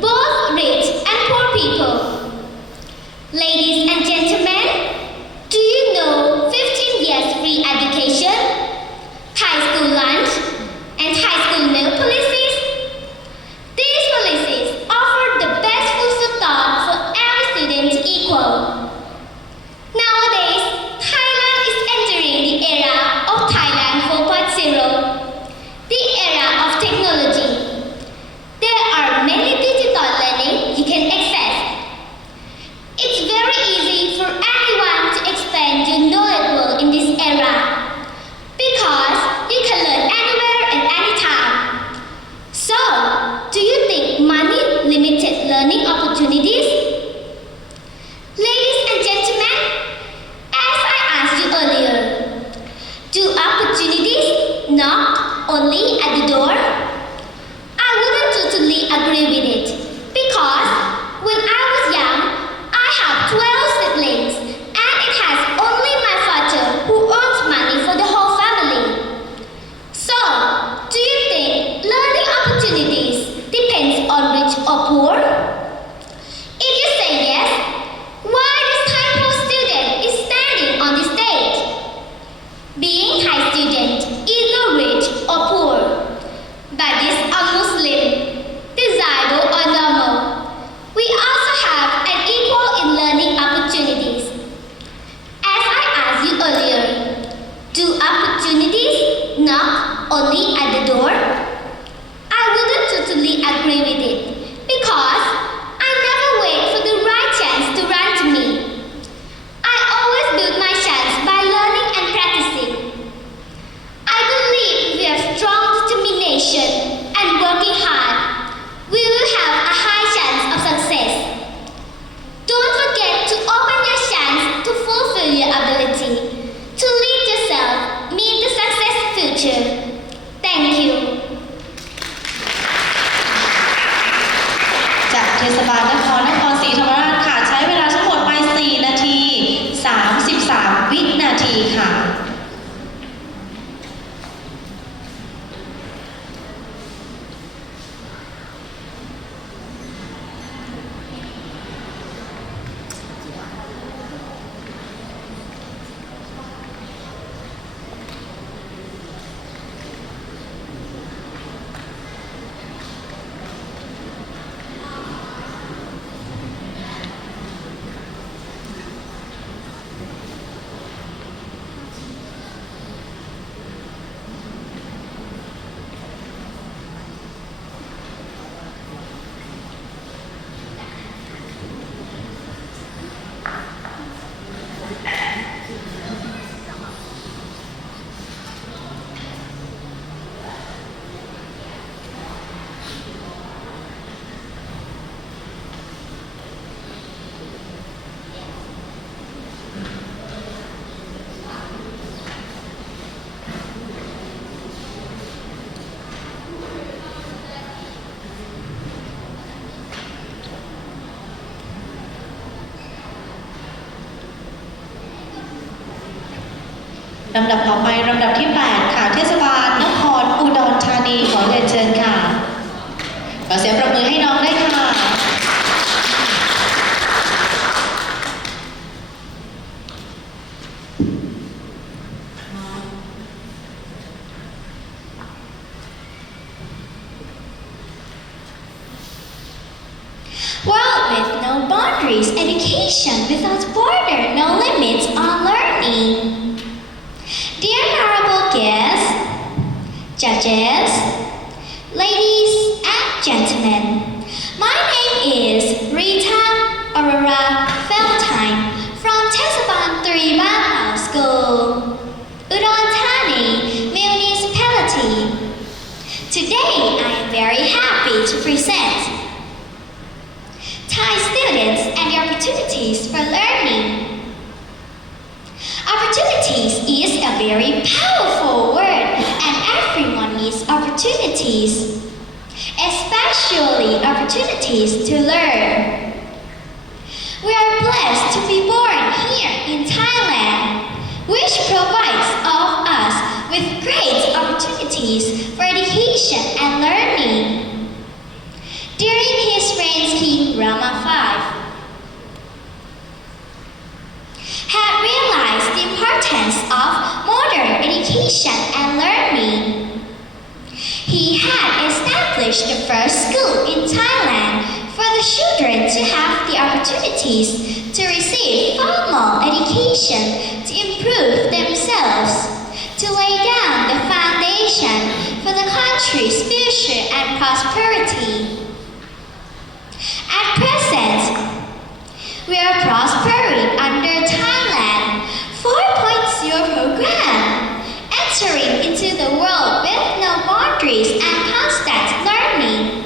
both rich and poor people. Ladies and gentlemen, do you know 15 years free education, Thai school lunch, and Thai school meal policies? These policies offer the best food for thought for every student equal. Nowadays, Thailand is entering the era of Thailand 4.0, the era of technology. There are many digital learning you can access. It's very easy for anyone to expand your knowledge world in this era because you can learn anywhere and anytime. So, do you think money limited learning opportunities? Ladies and gentlemen, as I asked you earlier, do opportunities knock only at the door? I wouldn't totally agree with it because when I was young, I have 12 siblings and it has only my father who earns money for the whole family. So, do you think learning opportunities depends on rich or poor? If you say yes, why this Thai poor student is standing on the stage? Being Thai student is not rich or poor, but is a Muslim, desirable or normal. We also have an equal in learning opportunities. As I asked you earlier, do opportunities knock only at the door? I wouldn't totally agree with it because I never wait for the right chance to run to me. I always build my chance by learning and practicing. I believe we have strong determination and working hard, we will have a high chance of success. Don't forget to open your chance to fulfill your ability, to lead yourself, meet the success future. Thank you. จากเทศบาลนครศรีธรรมราชค่ะ ใช้เวลาทั้งหมดไป4 นาที 33 วินาทีค่ะ ลำดับต่อไปลำดับที่ 8 ค่ะ เทศบาลนครอุดรธานีขอเรียนเชิญค่ะขอเสียงปรบมือให้น้องด้วยค่ะ World with no boundaries, education without border, no limits on learning. Dear honorable guests, judges, ladies and gentlemen, my name is Rita Aurora Valentine from Tesaban 3 Banhao School, Udon Thani Municipality. Today I am very happy to present Thai students and your opportunities for learning. Opportunities is a very powerful word, and everyone needs opportunities, especially opportunities to learn. We are blessed to be born here in Thailand, which provides all of us with great opportunities for education and learning. During his reign, King Rama V had realized the importance of modern education and learning. He had established the first school in Thailand for the children to have the opportunities to receive formal education to improve themselves, to lay down the foundation for the country's future and prosperity. At present, we are prospering under Thailand 4.0 program, entering into the world with no boundaries and constant learning.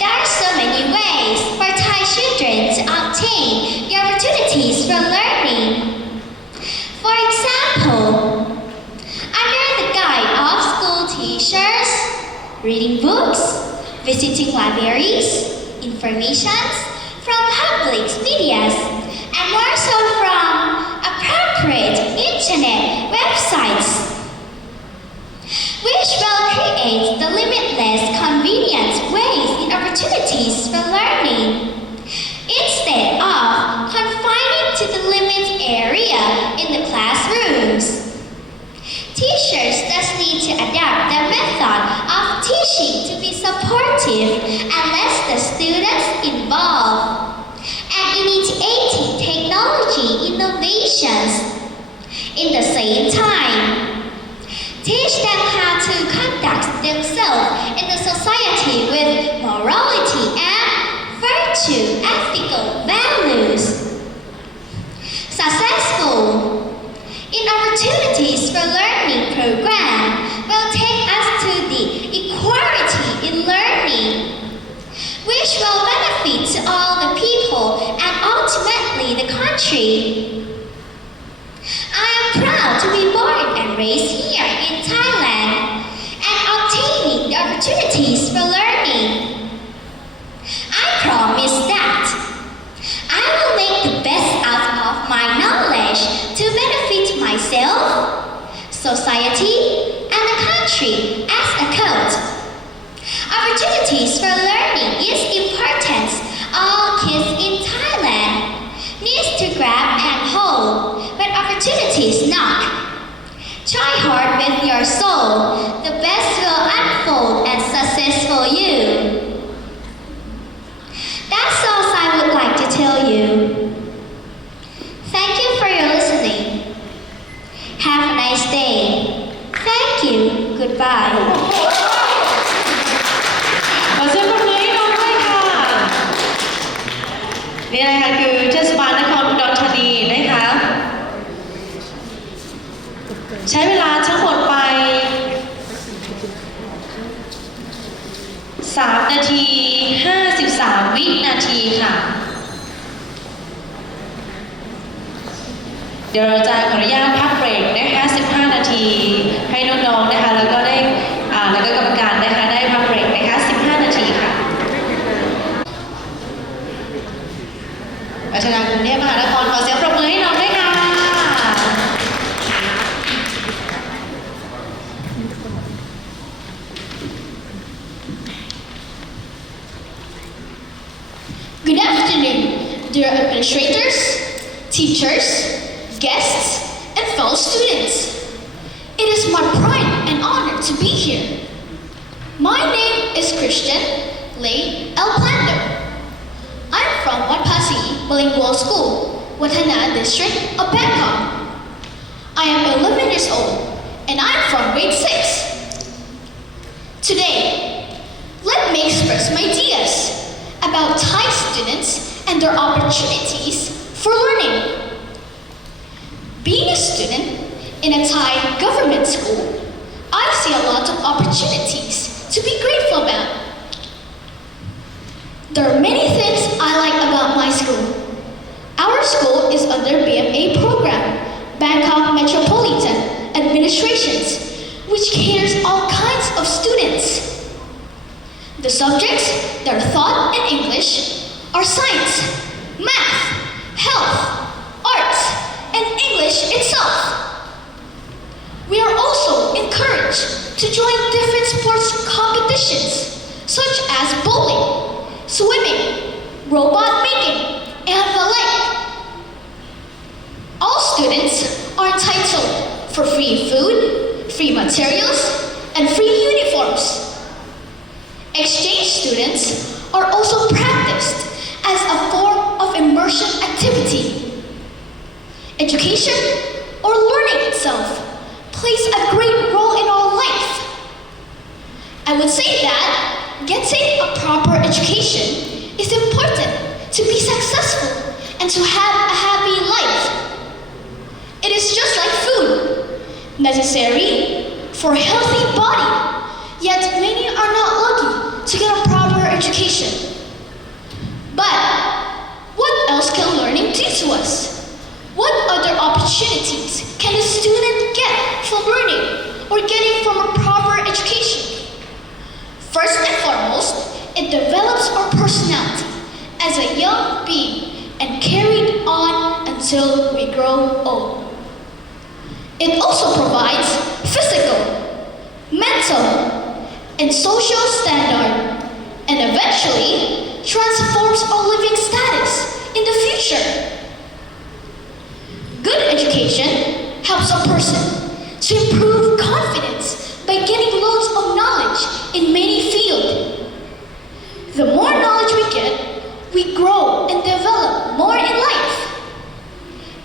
There are so many ways for Thai children to obtain the opportunities for learning. For example, under the guide of school teachers, reading books, visiting libraries, informations from public medias, and more so from appropriate internet websites, which will create the limitless convenient ways and opportunities for learning, instead of confining to the limited area in the classrooms. Teachers thus need to adapt their method of teaching to be supportive and let the students involved, and initiating technology innovations. In the same time, teach them how to conduct themselves in the society with morality and virtue, ethical values. Successful in opportunities for learning program will take us to the equality in learning, which will benefit to all the people and ultimately the country. I am proud to be born and raised here in Thailand and obtaining the opportunities for learning. I promise that I will make the best out of my knowledge to benefit myself, society, and the country as a whole. Opportunities for learning is important. All kids in Thailand need to grab and hold, but opportunities not. Try hard with your soul. The best will unfold and success for you. That's all I would like to tell you. Thank you for your listening. Have a nice day. Thank you. Goodbye. ขอเสียงปรบมือให้น้องด้วยค่ะนี่นะคะคือเทศบาลนครอุดรธานีนะคะใช้เวลาทั้งหมดไป3 นาที 53 วินาทีค่ะ เดี๋ยวเราจะขออนุญาตพักเบรกนะคะ15 นาทีให้น้องๆนะคะแล้วก็ได้แล้วก็กรรมการนะคะได้พักเบรกนะคะ15 นาทีค่ะวัฒนากรุงเทพมหานครขอเสียงปรบมือให้น้องด้วยค่ะ Good afternoon, dear administrators, teachers, guests, and fellow students. It is my pride and honor to be here. My name is Christian Lei Elplander. I'm from Watpasi Bilingual School, Watana District of Bangkok. I am 11 years old and I'm from grade 6. Today, let me express my ideas about Thai students and their opportunities for learning. Being a student in a Thai government school, I see a lot of opportunities to be grateful about. There are many things I like about my school. school is under BMA program, Bangkok Metropolitan Administrations, which caters all kinds of students. The subjects that are taught in English are science, math, health, arts, and English itself. We are also encouraged to join different sports competitions such as bowling, swimming, robot making, and the like. All students are entitled for free food, free materials, and free uniforms. Exchange students are also practiced as a form of immersion activity. Education, or learning itself, plays a great role in our life. I would say that getting a proper education is important to be successful and to have a happy life. It is just like food, necessary for a healthy body, yet many are not lucky to get a proper education. But what else can learning do to us? What other opportunities can a student get from learning or getting from a proper education? First and foremost, it develops our personality as a young being and carried on until we grow old. It also provides physical, mental, and social standard, and eventually transforms our living status in the future. Good education helps a person to improve confidence by getting loads of knowledge in many fields. The more knowledge we get, we grow and develop more in life.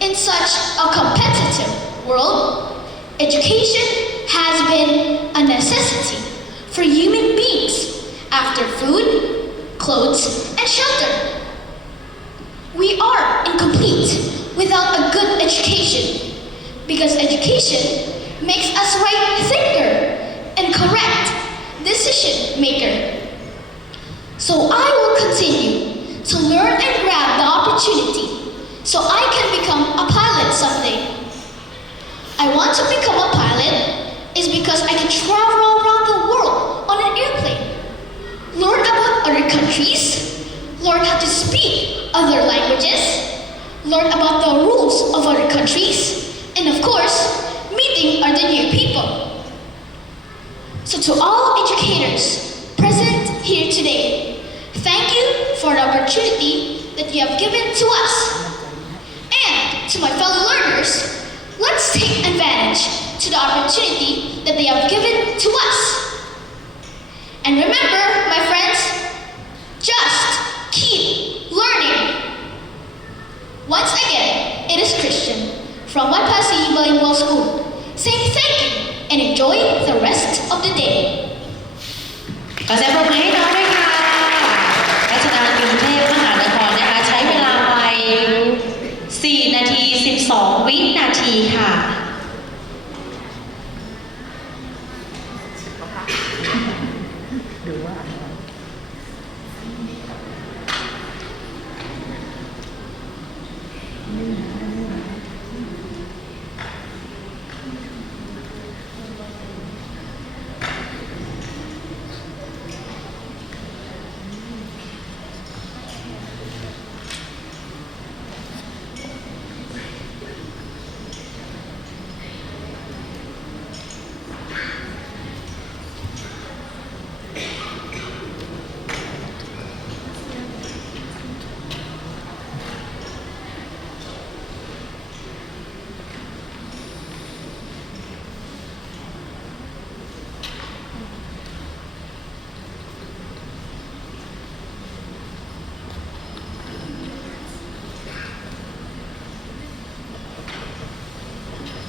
In such a competitive world, education has been a necessity for human beings after food, clothes, and shelter. We are incomplete without a good education, because education makes us right thinker and correct decision maker. So I will continue to learn and grab the opportunity so I can become a pilot someday. I want to become a pilot is because I can travel around the world on an airplane, learn about other countries, learn how to speak other languages, learn about the rules of other countries, and of course, meeting other new people. So to all educators present here today, thank you for the opportunity that you have given to us. And to my fellow learners, let's take advantage to the opportunity that they have given to us. And remember, my friends, just keep learning. Once again, it is Christian from Watpasi Bilingual School saying thank you and enjoy the rest of the day. ขอเสียงปรบมือให้น้องด้วยค่ะราชการกรุงเทพมหานครนะคะใช้เวลาไป4 นาที 12 วินาทีค่ะ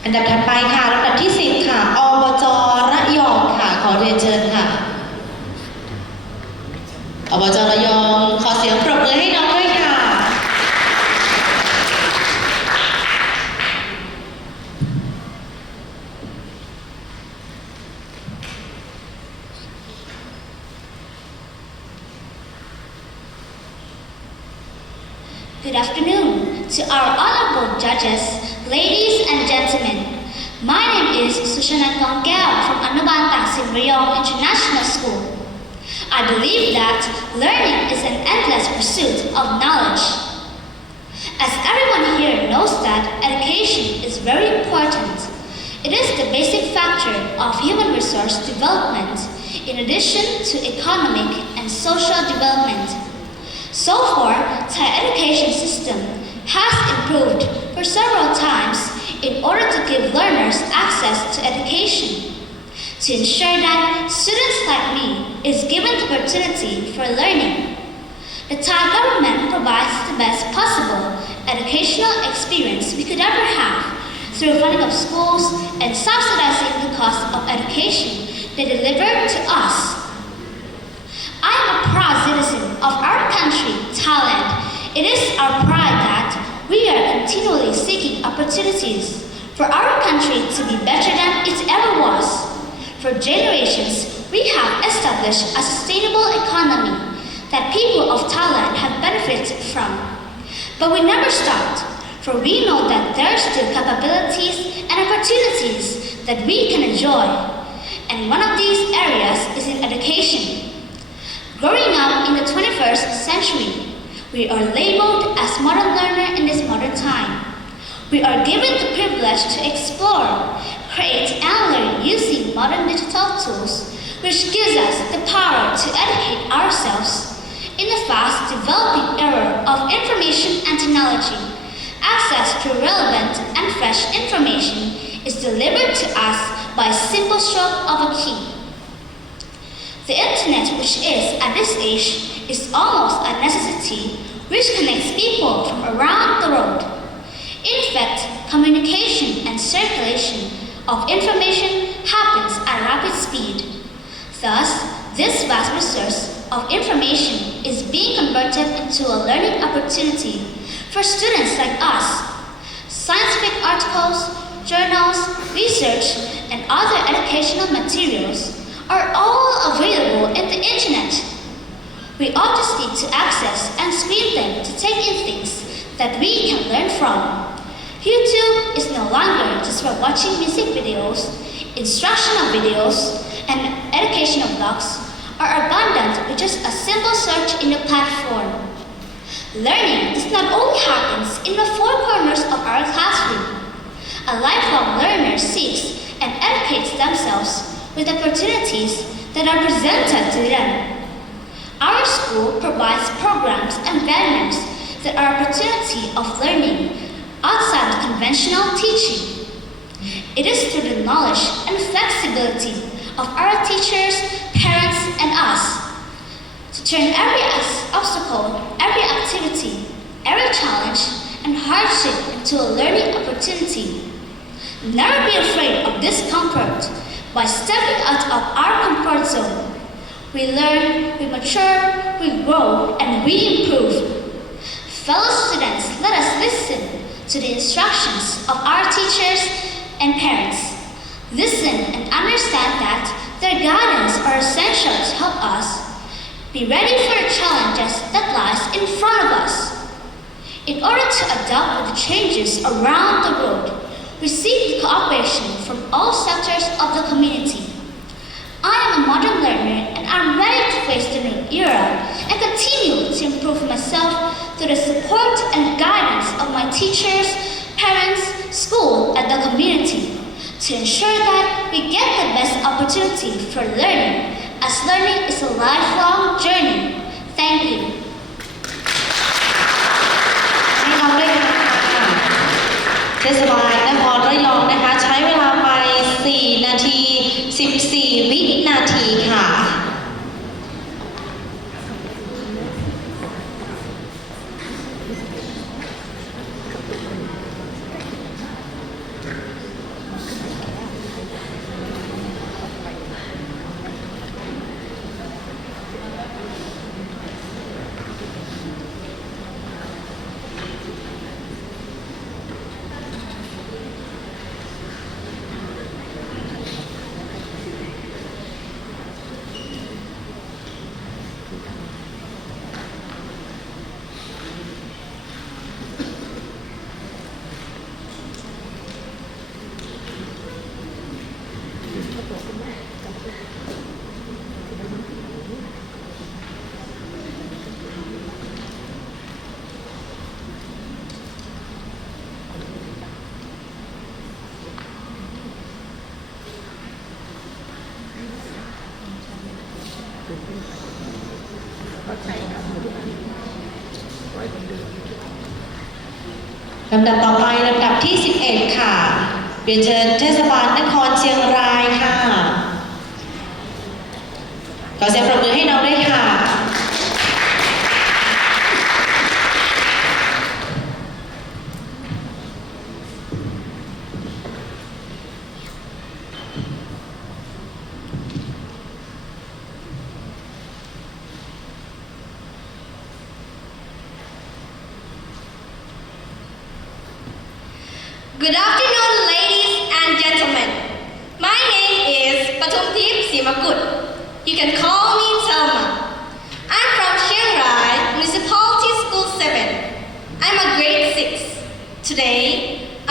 อันดับถัดไปค่ะลำดับที่10ค่ะอบจระยองค่ะขอเรียนเชิญค่ะอบจระยองขอเสียงปรบมือให้น้องด้วยค่ะ Good Good afternoon to our honorable judges, ladies and gentlemen. My name is Sushanat Gongkel from Anuban Taksin Rayong International School. I believe that learning is an endless pursuit of knowledge. As everyone here knows that education is very important. It is the basic factor of human resource development in addition to economic and social development. So far, Thai education system has improved for several times in order to give learners access to education. To ensure that students like me is given the opportunity for learning. The Thai government provides the best possible educational experience we could ever have through funding of schools and subsidizing the cost of education they deliver to us. I am a proud citizen of our country, Thailand. It is our pride that we are continually seeking opportunities for our country to be better than it ever was. For generations, we have established a sustainable economy that people of Thailand have benefited from. But we never stopped, for we know that there are still capabilities and opportunities that we can enjoy. And one of these areas is in education. Growing up in the 21st century, we are labeled as modern learner in this modern time. We are given the privilege to explore, create and learn using modern digital tools, which gives us the power to educate ourselves. In the fast developing era of information and technology, access to relevant and fresh information is delivered to us by a simple stroke of a key. The internet, which is at this age, is almost a necessity which connects people from around the world. In fact, communication and circulation of information happens at rapid speed. Thus, this vast resource of information is being converted into a learning opportunity for students like us. Scientific articles, journals, research, and other educational materials are all available in the internet. We all just need to access and screen them to take in things that we can learn from. YouTube is no longer just for watching music videos. Instructional videos and educational blogs are abundant with just a simple search in the platform. Learning does not only happen in the four corners of our classroom. A lifelong learner seeks and educates themselves with opportunities that are presented to them. Our school provides programs and venues that are opportunity of learning outside of conventional teaching. It is through the knowledge and flexibility of our teachers, parents, and us to turn every obstacle, every activity, every challenge, and hardship into a learning opportunity. Never be afraid of discomfort. By stepping out of our comfort zone, we learn, we mature, we grow, and we improve. Fellow students, let us listen to the instructions of our teachers and parents. Listen and understand that their guidance are essential to help us be ready for the challenges that lies in front of us. In order to adapt with the changes around the world, we seek cooperation from all sectors of the community. I am a modern learner and I'm ready to face the new era and continue to improve myself through the support and guidance of my teachers, parents, school, and the community to ensure that we get the best opportunity for learning, as learning is a lifelong journey. Thank you. เทศบาลนครระยองนะคะใช้เวลาไป4 นาที 14 วินาทีค่ะ ลำดับต่อไปลำดับที่ 11 ค่ะเรียนเชิญเทศบาลนครเชียงรายค่ะขอเสียงปรบมือให้น้องด้วยค่ะ Good afternoon, ladies and gentlemen. My name is Patumtip Simakut. You can call me Selma. I'm from Chiang Rai Municipality School 7. I'm a grade 6. Today,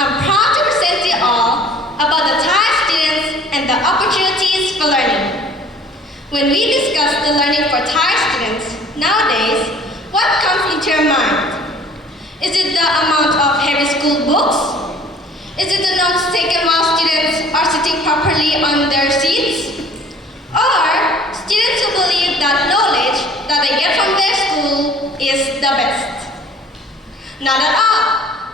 I'm proud to present you all about the Thai students and the opportunities for learning. When we discuss the learning for Thai students nowadays, what comes into your mind? Is it the amount of heavy school books? Is it the notes taken while students are sitting properly on their seats? Or students who believe that knowledge that they get from their school is the best? Not at all.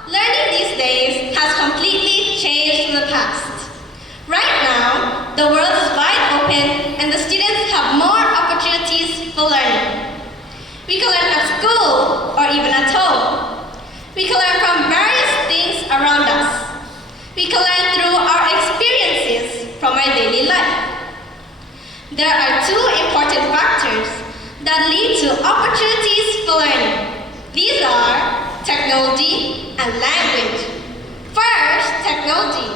Learning these days has completely changed from the past. Right now, the world is wide open and the students have more opportunities for learning. We can learn at school or even at home. We can learn from various things around us. We can learn through our experiences from our daily life. There are two important factors that lead to opportunities for learning. These are technology and language. First, technology.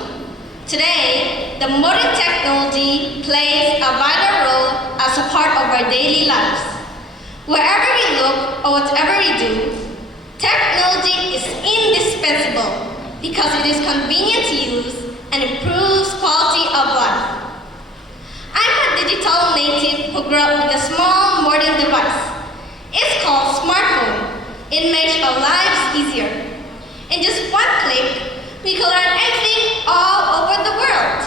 Today, the modern technology plays a vital role as a part of our daily lives. Wherever we look or whatever we do, technology is indispensable because it is convenient to use and improves quality of life. I'm a digital native who grew up with a small modern device. It's called smartphone. It makes our lives easier. In just one click, we can learn anything all over the world.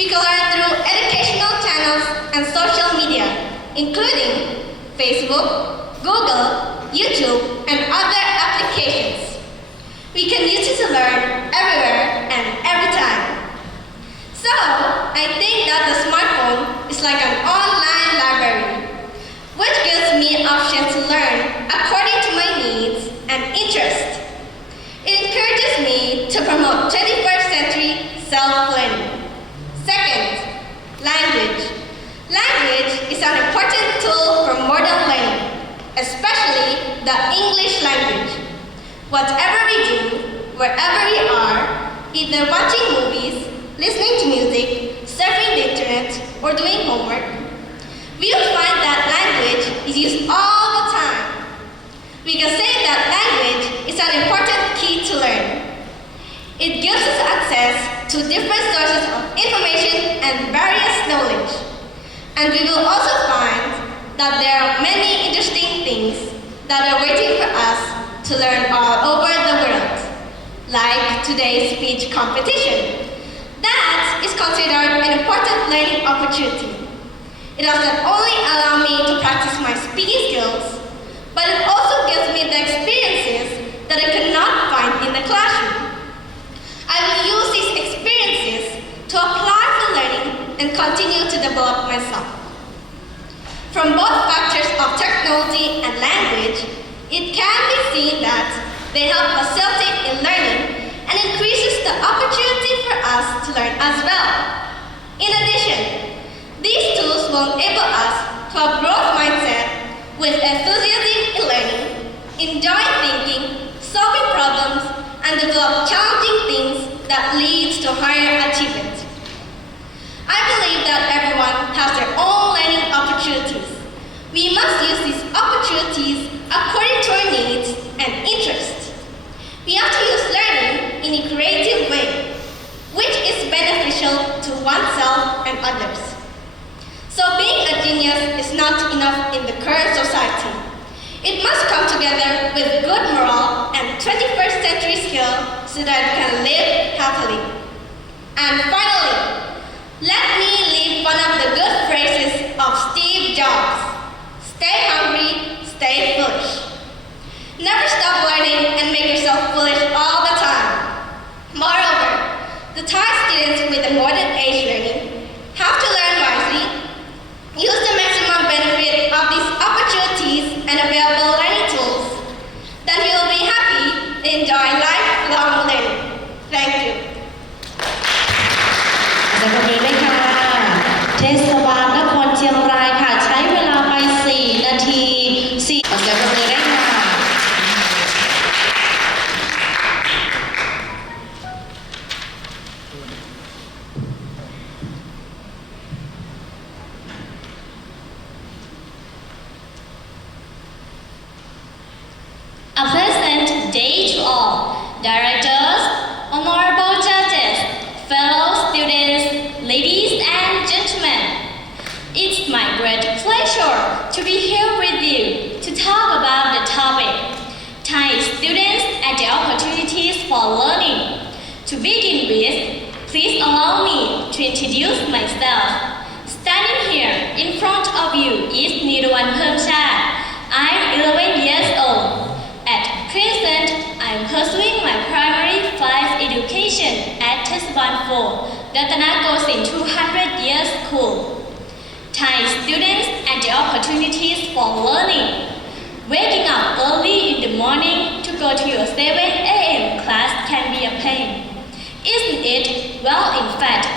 We can learn through educational channels and social media, including Facebook, Google, YouTube, and other applications. We can use it to learn everywhere and every time. So, I think that the smartphone is like an online library, which gives me options to learn according to my needs and interests. It encourages me to promote 21st century self-learning. Second, language. Language is an important tool for modern learning, especially the English language. Whatever we do, wherever we are, either watching movies, listening to music, surfing the internet, or doing homework, we will find that language is used all the time. We can say that language is an important key to learn. It gives us access to different sources of information and various knowledge. And we will also find that there are many interesting things that are waiting for us to learn all over the world, like today's speech competition. That is considered an important learning opportunity. It doesn't only allow me to practice my speaking skills, but it also gives me the experiences that I could not find in the classroom. I will use these experiences to apply for learning and continue to develop myself. From both factors of technology and language, it can be seen that they help facilitate in learning and increases the opportunity for us to learn as well. In addition, these tools will enable us to have growth mindset with enthusiasm in learning, enjoy thinking, solving problems, and develop challenging things that leads to higher achievement. I believe that everyone has their own learning opportunities. We must use these opportunities according to our needs and interests. We have to use learning in a creative way, which is beneficial to oneself and others. So being a genius is not enough in the current society. It must come together with good morale and 21st century skill so that it can live happily. And finally, let me leave one of the good phrases of Steve Jobs. Stay hungry, stay foolish. Never stop learning and make yourself foolish all the ขอเสียงปรบมือด้วยค่ะ A pleasant day to all, directors, honorable judges, fellow students, ladies and gentlemen. It's my great pleasure to be here with you to talk about the topic, Thai students and the opportunities for learning. To begin with, please allow me to introduce myself. Standing here in front of you is Niruwan Permchat. I'm 11 years old. At present, I'm pursuing my primary 5 education at Tesban 4, Ratanakosin 200 Years School. Thai students and the opportunities for learning. Waking up early in the morning to go to your 7 a.m. class can be a pain. Isn't it? Well, in fact,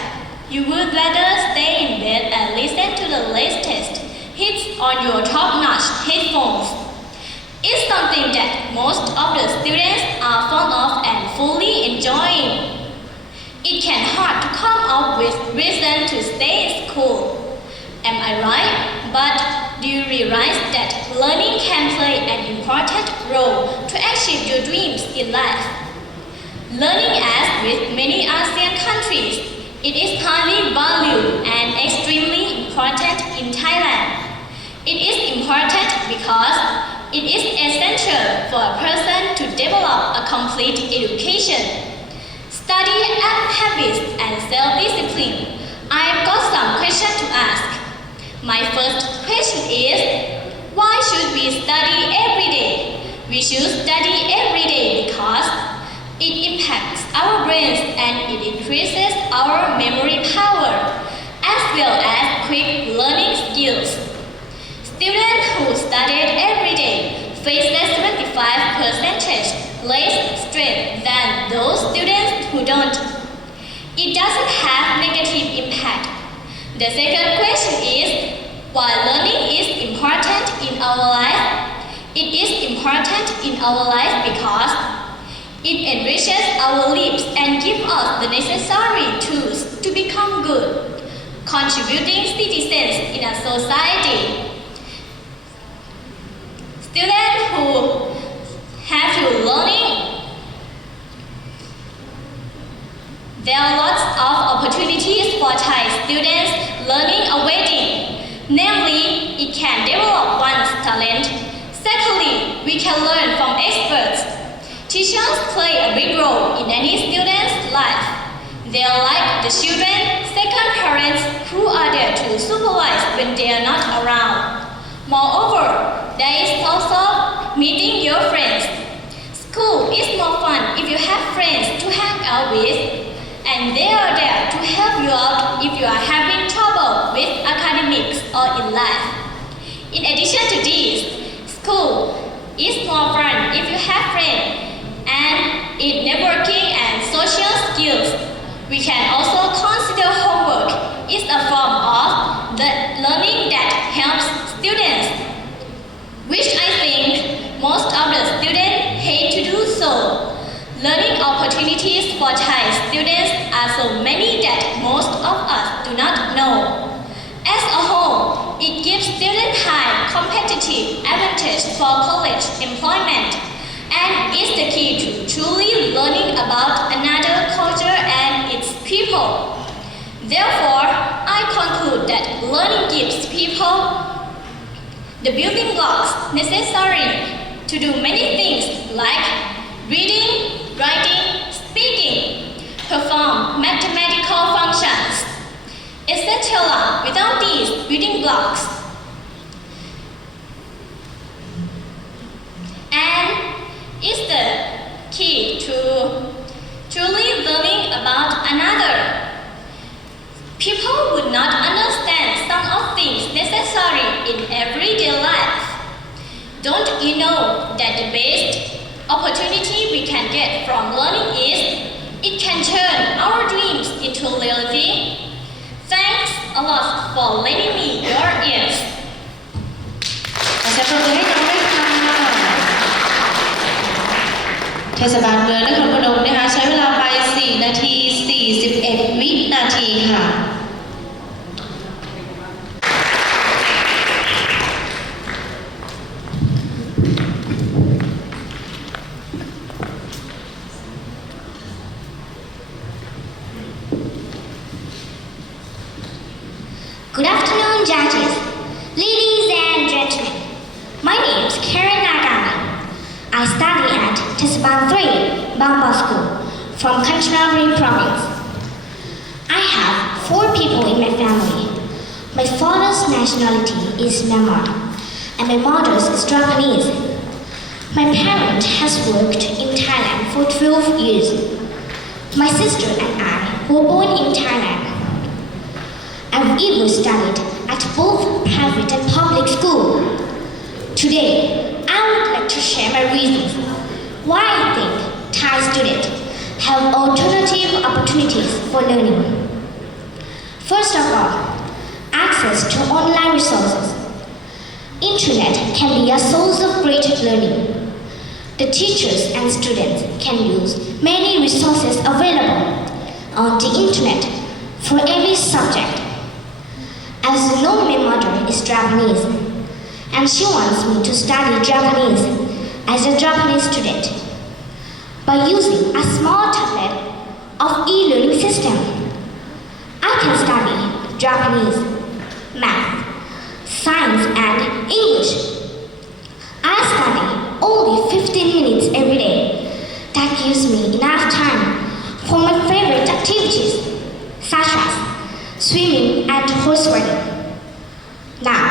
you would rather stay in bed and listen to the latest hits on your top-notch headphones. It's something that most of the students are fond of and fully enjoying. It can hard to come up with reason to stay in school. Am I right? But do you realize that learning can play an important role to achieve your dreams in life? Learning as with many ASEAN countries, it is highly valued and extremely important in Thailand. It is important because it is essential for a person to develop a complete education, study habits and self-discipline. I've got some questions to ask. My first question is, why should we study every day? We should study every day because it impacts our brains and it increases our memory power as well as quick learning skills. Students who studied every day face 75% less stress than those students who don't. It doesn't have negative impact. The second question is, why learning is important in our life? It is important in our life because it enriches our lives and gives us the necessary tools to become good, contributing citizens in a society. Students who have to learning, there are lots of opportunities for Thai students learning awaiting. Namely, it can develop one's talent. Secondly, we can learn from experts. Teachers play a big role in any student's life. They are like the children, second parents who are there to supervise when they are not around. Moreover, there is also meeting your friends. School is more fun if you have friends to hang out with, and they are there to help you out if you are having trouble with academics or in life. In addition to this, school is more fun if you have friends, and in networking and social skills. We can also consider homework is a form of the learning that helps students, which I think most of the students hate to do so. Learning opportunities for Thai students are so many that most of us do not know. As a whole, it gives students high competitive advantage for college employment and is the key to truly learning about another culture and its people. Therefore, I conclude that learning gives people the building blocks necessary to do many things like reading, writing, speaking, perform mathematical functions, etc. Without these building blocks, and is the key to truly learning about another. People would not understand some of things necessary in everyday life. Don't you know that the best opportunity we can get from learning is it can turn our dreams into reality? Thanks a lot for lending me your ears. ขอเสียงปรบมือให้น้องด้วยค่ะ เทศบาลเมืองนครพนมนะคะใช้เวลาไป4 นาที 41 วินาทีค่ะ Good afternoon, judges, ladies and gentlemen. My name is Karen Nagami. I study at Tesaban 3, Bamba School, from Kanchanaburi province. I have 4 people in my family. My father's nationality is Myanmar, and my mother's is Japanese. My parent has worked in Thailand for 12 years. My sister and I were born in Thailand. I've even studied at both private and public schools. Today, I would like to share my reasons why I think Thai students have alternative opportunities for learning. First of all, access to online resources. Internet can be a source of great learning. The teachers and students can use many resources available on the internet for every subject. As you know, my mother is Japanese, and she wants me to study Japanese as a Japanese student. By using a small tablet of e-learning system, I can study Japanese, math, science, and English. I study only 15 minutes every day. That gives me enough time for my favorite activities, such as swimming and horse riding. Now,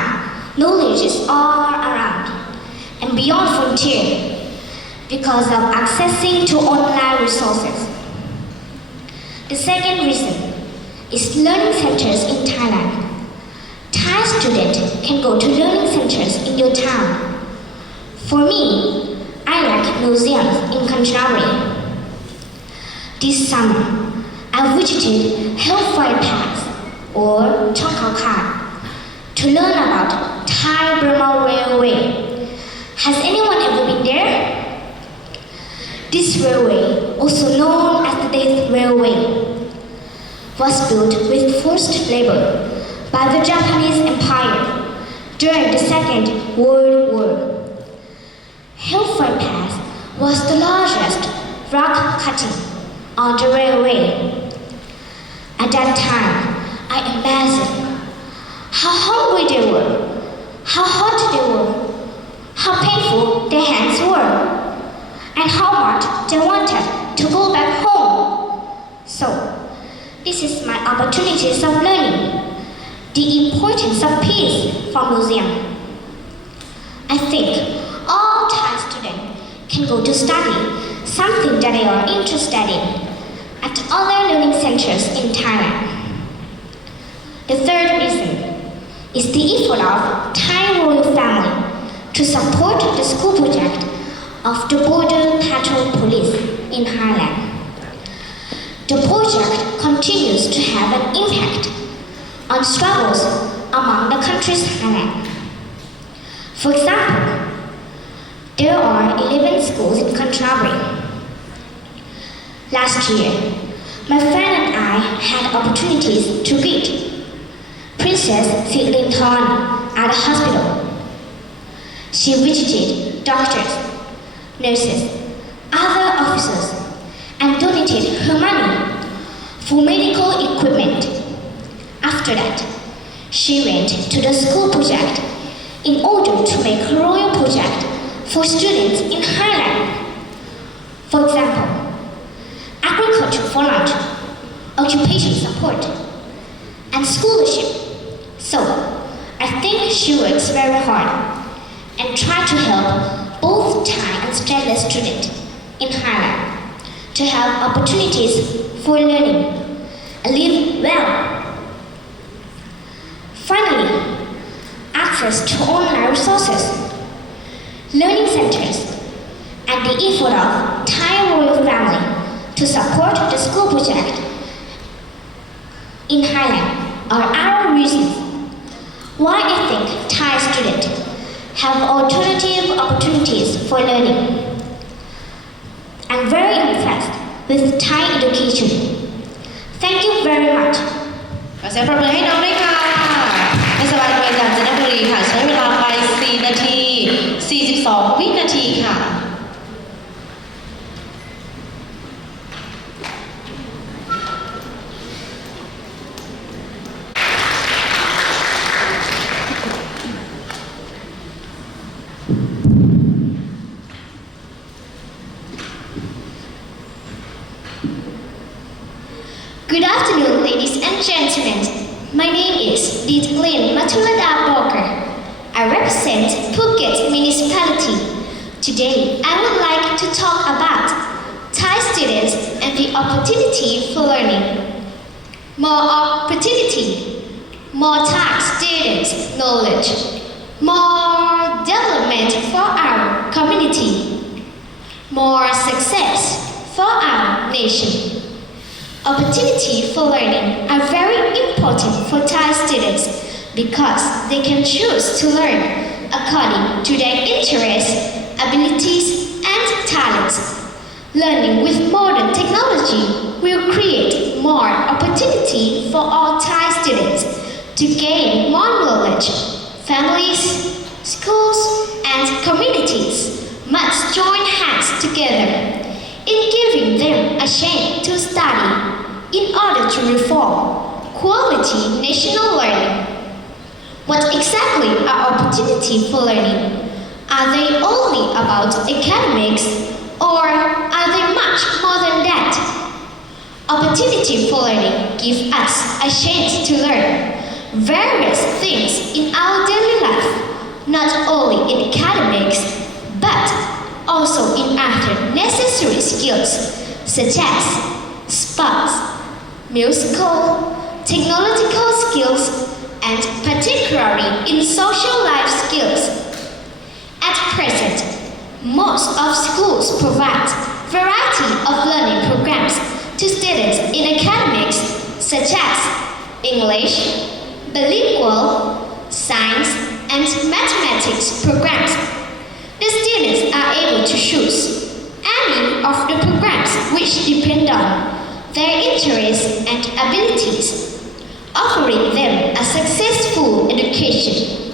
knowledge is all around and beyond frontier because of accessing to online resources. The second reason is learning centers in Thailand. Thai students can go to learning centers in your town. For me, I like museums in Kanchanaburi. This summer, I visited Hellfire Pass or Chongkao to learn about Thai Burma Railway. Has anyone ever been there? This railway, also known as the Death Railway, was built with forced labor by the Japanese Empire during the Second World War. Hellfire Pass was the largest rock cutting on the railway. At that time, I imagined how hungry they were, how hot they were, how painful their hands were, and how much they wanted to go back home. So, this is my opportunities of learning the importance of peace from museum. I think all Thai students can go to study something that they are interested in at other learning centers in Thailand. The third reason is the effort of Thai royal family to support the school project of the Border Patrol Police in Thailand. The project continues to have an impact on struggles among the country's Thailand. For example, there are 11 schools in Kanchanaburi. Last year, my friend and I had opportunities to greet Princess Sirinthorn at a hospital. She visited doctors, nurses, other officers, and donated her money for medical equipment. After that, she went to the school project in order to make a royal project for students in Thailand. For example, agriculture for lunch, occupation support, and scholarship. So, I think she works very hard and tries to help both Thai and stateless students in Thailand to have opportunities for learning and live well. Finally, access to online resources, learning centers, and the effort of Thai royal family to support the school project in Thailand are our reasons why I think Thai students have alternative opportunities for learning. I'm very impressed with Thai education. Thank you very much. ขอเสียงปรบมือให้น้องด้วยค่ะเทศบาลเมืองกาญจนบุรีค่ะใช้เวลาไป4 นาที 42 วินาทีค่ะ Good afternoon, ladies and gentlemen. My name is Ditlin Matulada Borger. I represent Phuket Municipality. Today, I would like to talk about Thai students and the opportunity for learning. More opportunity, more Thai students' knowledge, more development for our community, more success for our nation. Opportunity for learning are very important for Thai students because they can choose to learn according to their interests, abilities, and talents. Learning with modern technology will create more opportunity for all Thai students to gain more knowledge. Families, schools, and communities must join hands together in giving them a chance to study in order to reform quality national learning. What exactly are opportunity for learning? Are they only about academics or are they much more than that? Opportunity for learning give us a chance to learn various things in our daily life, not only in academics, but also in other necessary skills such as sports, musical, technological skills, and particularly in social life skills. At present, most of schools provide variety of learning programs to students in academics such as English, bilingual, science, and mathematics programs. The students are able to choose any of the programs which depend on their interests and abilities, offering them a successful education.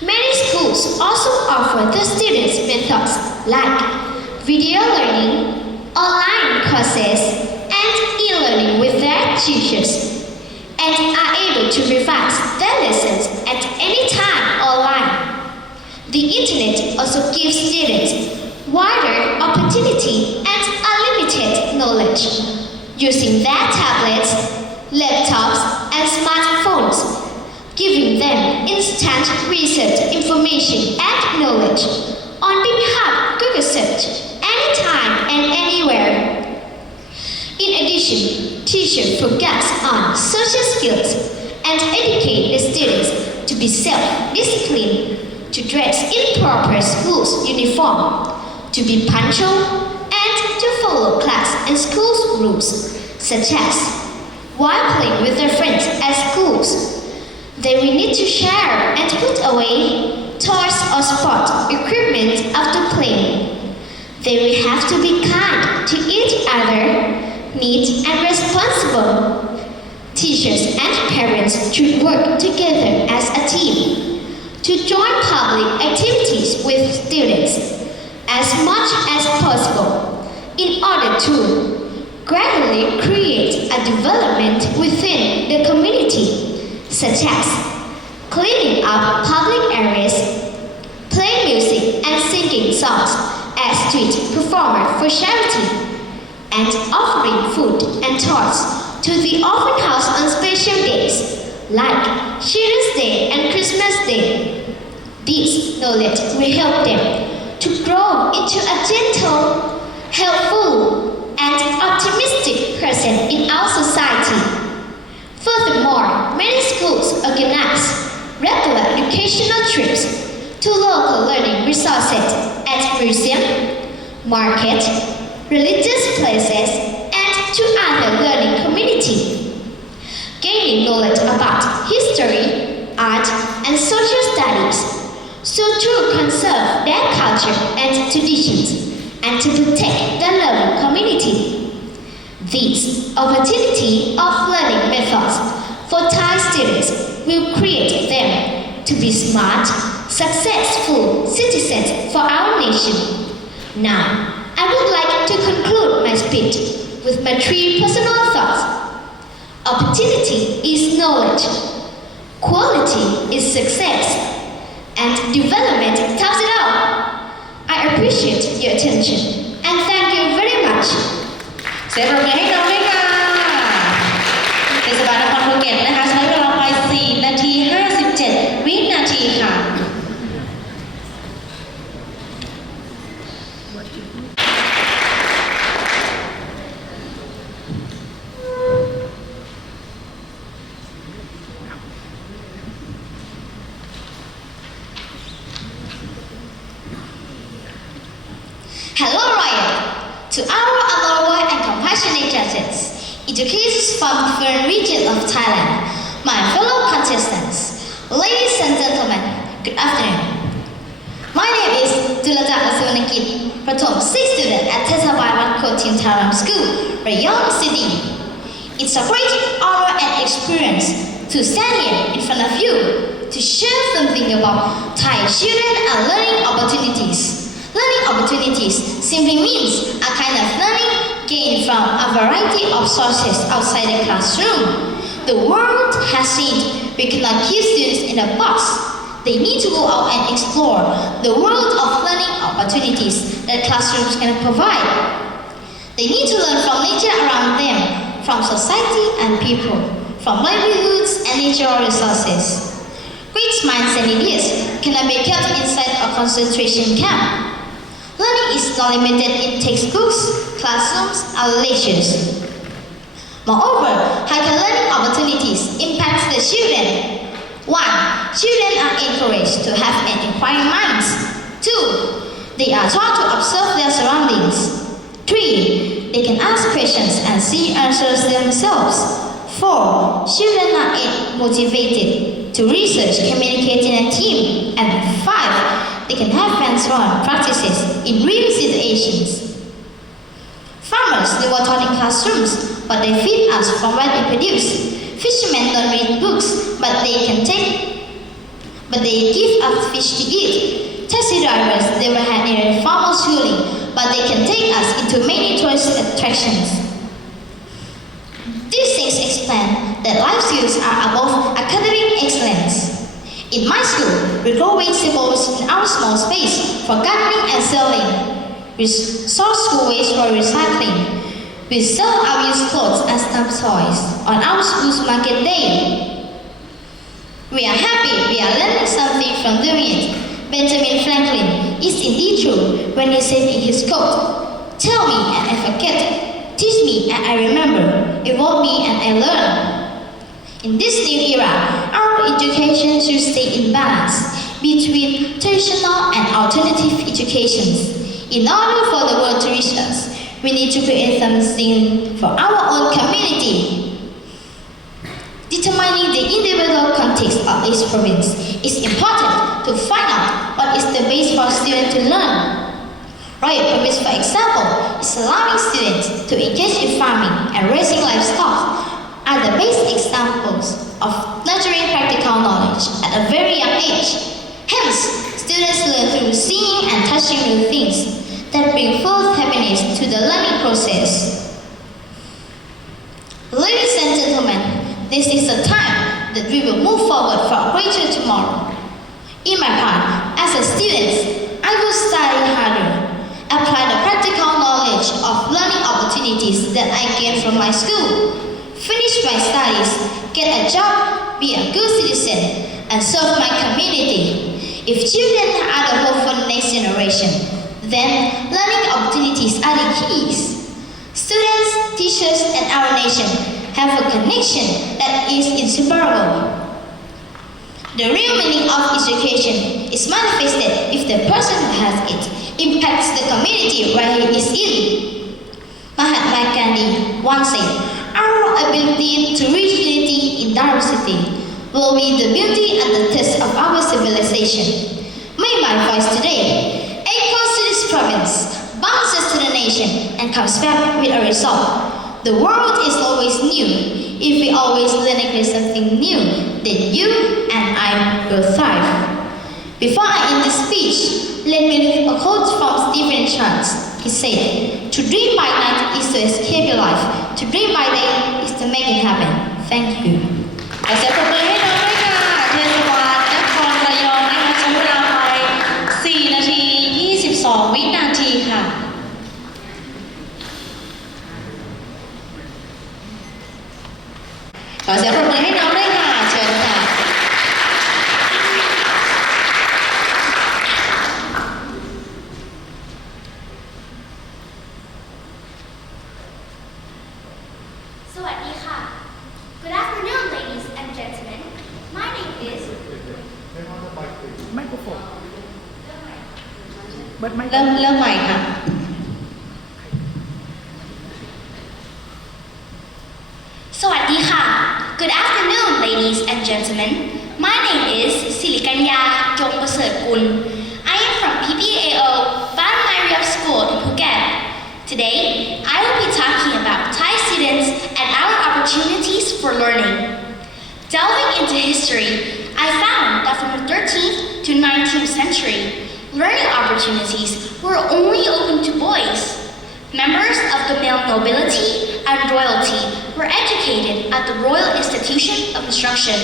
Many schools also offer the students methods like video learning, online courses, and e-learning with their teachers, and are able to revise their lessons at any time online. The internet also gives students wider opportunity and unlimited knowledge. Using their tablets, laptops, and smartphones, giving them instant research information and knowledge on behalf Google search anytime and anywhere. In addition, teachers focus on social skills and educate the students to be self-disciplined, to dress in proper school's uniform, to be punctual, and to follow class and school's rules, such as while playing with their friends at schools, they will need to share and put away toys or sport equipment after playing. They will have to be kind to each other, neat and responsible. Teachers and parents should work together as a team to join public activities with students as much as possible in order to gradually create a development within the community, such as cleaning up public areas, playing music and singing songs as street performer for charity, and offering food and toys to the orphan house on special days like Children's Day and Christmas Day. This knowledge will help them to grow into a gentle, helpful, and optimistic person in our society. Furthermore, many schools organize regular educational trips to local learning resources at museum, market, religious places, and to other learning community. Gaining knowledge about history, art, and social studies, so to conserve their culture and traditions, and to protect the learning community. These opportunity of learning methods for Thai students will create them to be smart, successful citizens for our nation. Now, I would like to conclude my speech with my 3 personal thoughts. Opportunity is knowledge, quality is success, and development tops it all. I appreciate your attention and thank you very much. เสียงปรบมือให้น้องด้วยค่ะเทศบาลนครภูเก็ตนะคะใช้เวลาไป4 นาที 57 วินาทีค่ะ Hello, Ryan. To our honorable and compassionate judges, educators from different regions of Thailand, my fellow contestants, ladies and gentlemen, good afternoon. My name is Dulajak Asunakit, Prathom 6 student at Tesabai Kotin Taram School, Rayong City. It's a great honor and experience to stand here in front of you to share something about Thai children and learning opportunities. Learning opportunities simply means a kind of learning gained from a variety of sources outside the classroom. The world has changed. We cannot keep students in a box. They need to go out and explore the world of learning opportunities that classrooms can provide. They need to learn from nature around them, from society and people, from livelihoods and natural resources. Great minds and ideas cannot be kept inside a concentration camp. Learning is not limited in textbooks, classrooms, or lectures. Moreover, how can learning opportunities impact the children? 1. Children are encouraged to have an inquiring mind. 2. They are taught to observe their surroundings. 3. They can ask questions and see answers themselves. 4. Children are motivated to research, communicate in a team. And 5. They can have hands-on practices in real situations. Farmers live or taught in classrooms, but they feed us from what they produce. Fishermen don't read books, but they give us fish to eat. Taxi drivers never had any formal schooling, but they can take us into many tourist attractions. These things explain that life skills are above academic excellence. In my school, we grow vegetables in our small space for gardening and selling. We sort school waste for recycling. We sell our used clothes and stuffed toys on our school's market day. We are happy we are learning something from doing it. Benjamin Franklin is indeed true when he said in his quote, "Tell me and I forget, teach me and I remember, evolve me and I learn." In this new era, our education should stay in balance between traditional and alternative educations. In order for the world to reach us, we need to create something for our own community. Determining the individual context of each province is important to find out what is the best for students to learn. Royal Province, for example, is allowing students to engage in farming and raising livestock are the best examples of nurturing practical knowledge at a very young age. Hence, students learn through seeing and touching new things that bring forth happiness to the learning process. Ladies and gentlemen, this is the time that we will move forward for a greater tomorrow. In my part, as a student, I will study harder, apply the practical knowledge of learning opportunities that I gained from my school, finish my studies, get a job, be a good citizen, and serve my community. If children are the hope for the next generation, then learning opportunities are the keys. Students, teachers, and our nation have a connection that is inseparable. The real meaning of education is manifested if the person who has it impacts the community where he is in. Mahatma Gandhi once said, "Our ability to reach unity in diversity will be the beauty and the test of our civilization." May my voice today echoes to this province, bounces comes back with a result. The world is always new. If we always learn and create something new, then you and I will thrive. Before I end this speech, let me read a quote from Stephen Chance. He said, "To dream by night is to escape your life. To dream by day is to make it happen." Thank you. ขอเสียงปรบมือให้น้องด้วยค่ะเทศบาลนครระยองนะคะใช้เวลาไป4 นาที 22 วินาทีค่ะขอเสียงปรบมือให้น้องด้วยค่ะเชิญค่ะ สวัสดีค่ะ Good afternoon, ladies and gentlemen. My name is เริ่มใหม่ค่ะ สวัสดีค่ะ Good afternoon, ladies and gentlemen. My name is Silikanya Jongpasertgun. I am from PPAO Ban Maria School in Phuket. Today, I will be talking about Thai students and our opportunities for learning. Delving into history, I found that from the 13th to 19th century, learning opportunities were only open to boys. Members of the male nobility and royalty were educated at the Royal Institution of Instruction,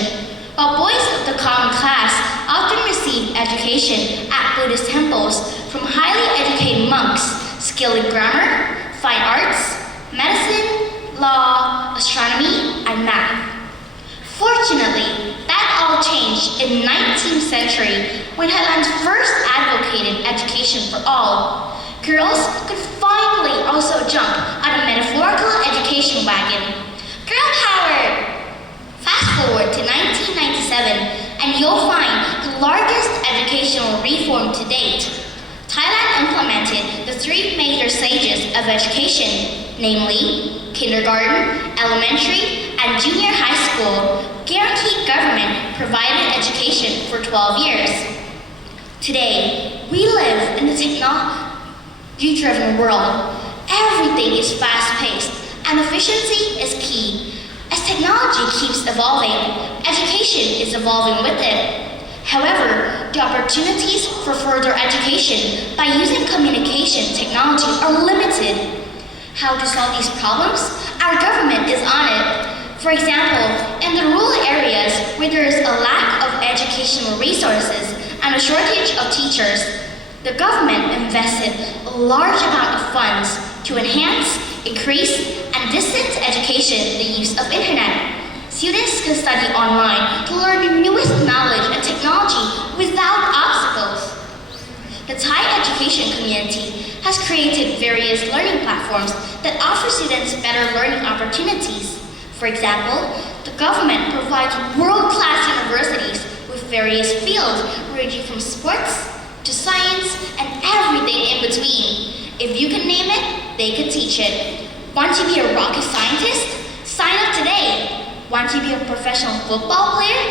while boys of the common class often received education at Buddhist temples from highly educated monks skilled in grammar, fine arts, medicine, law, astronomy, and math. Fortunately, that all changed in the 19th century when Thailand first advocated education for all. Girls could finally also jump on a metaphorical education wagon. Girl power! Fast forward to 1997 and you'll find the largest educational reform to date. Thailand implemented the 3 major stages of education, namely kindergarten, elementary, and junior high school, guaranteed government provided education for 12 years. Today, we live in the technology-driven world. Everything is fast-paced, and efficiency is key. As technology keeps evolving, education is evolving with it. However, the opportunities for further education by using communication technology are limited. How to solve these problems? Our government is on it. For example, in the rural areas where there is a lack of educational resources and a shortage of teachers, the government invested a large amount of funds to enhance, increase, and distance education the use of internet. Students can study online to learn the newest knowledge and technology without obstacles. The Thai education community has created various learning platforms that offer students better learning opportunities. For example, the government provides world-class universities with various fields ranging from sports to science and everything in between. If you can name it, they can teach it. Want to be a rocket scientist? Sign up today. Want to be a professional football player?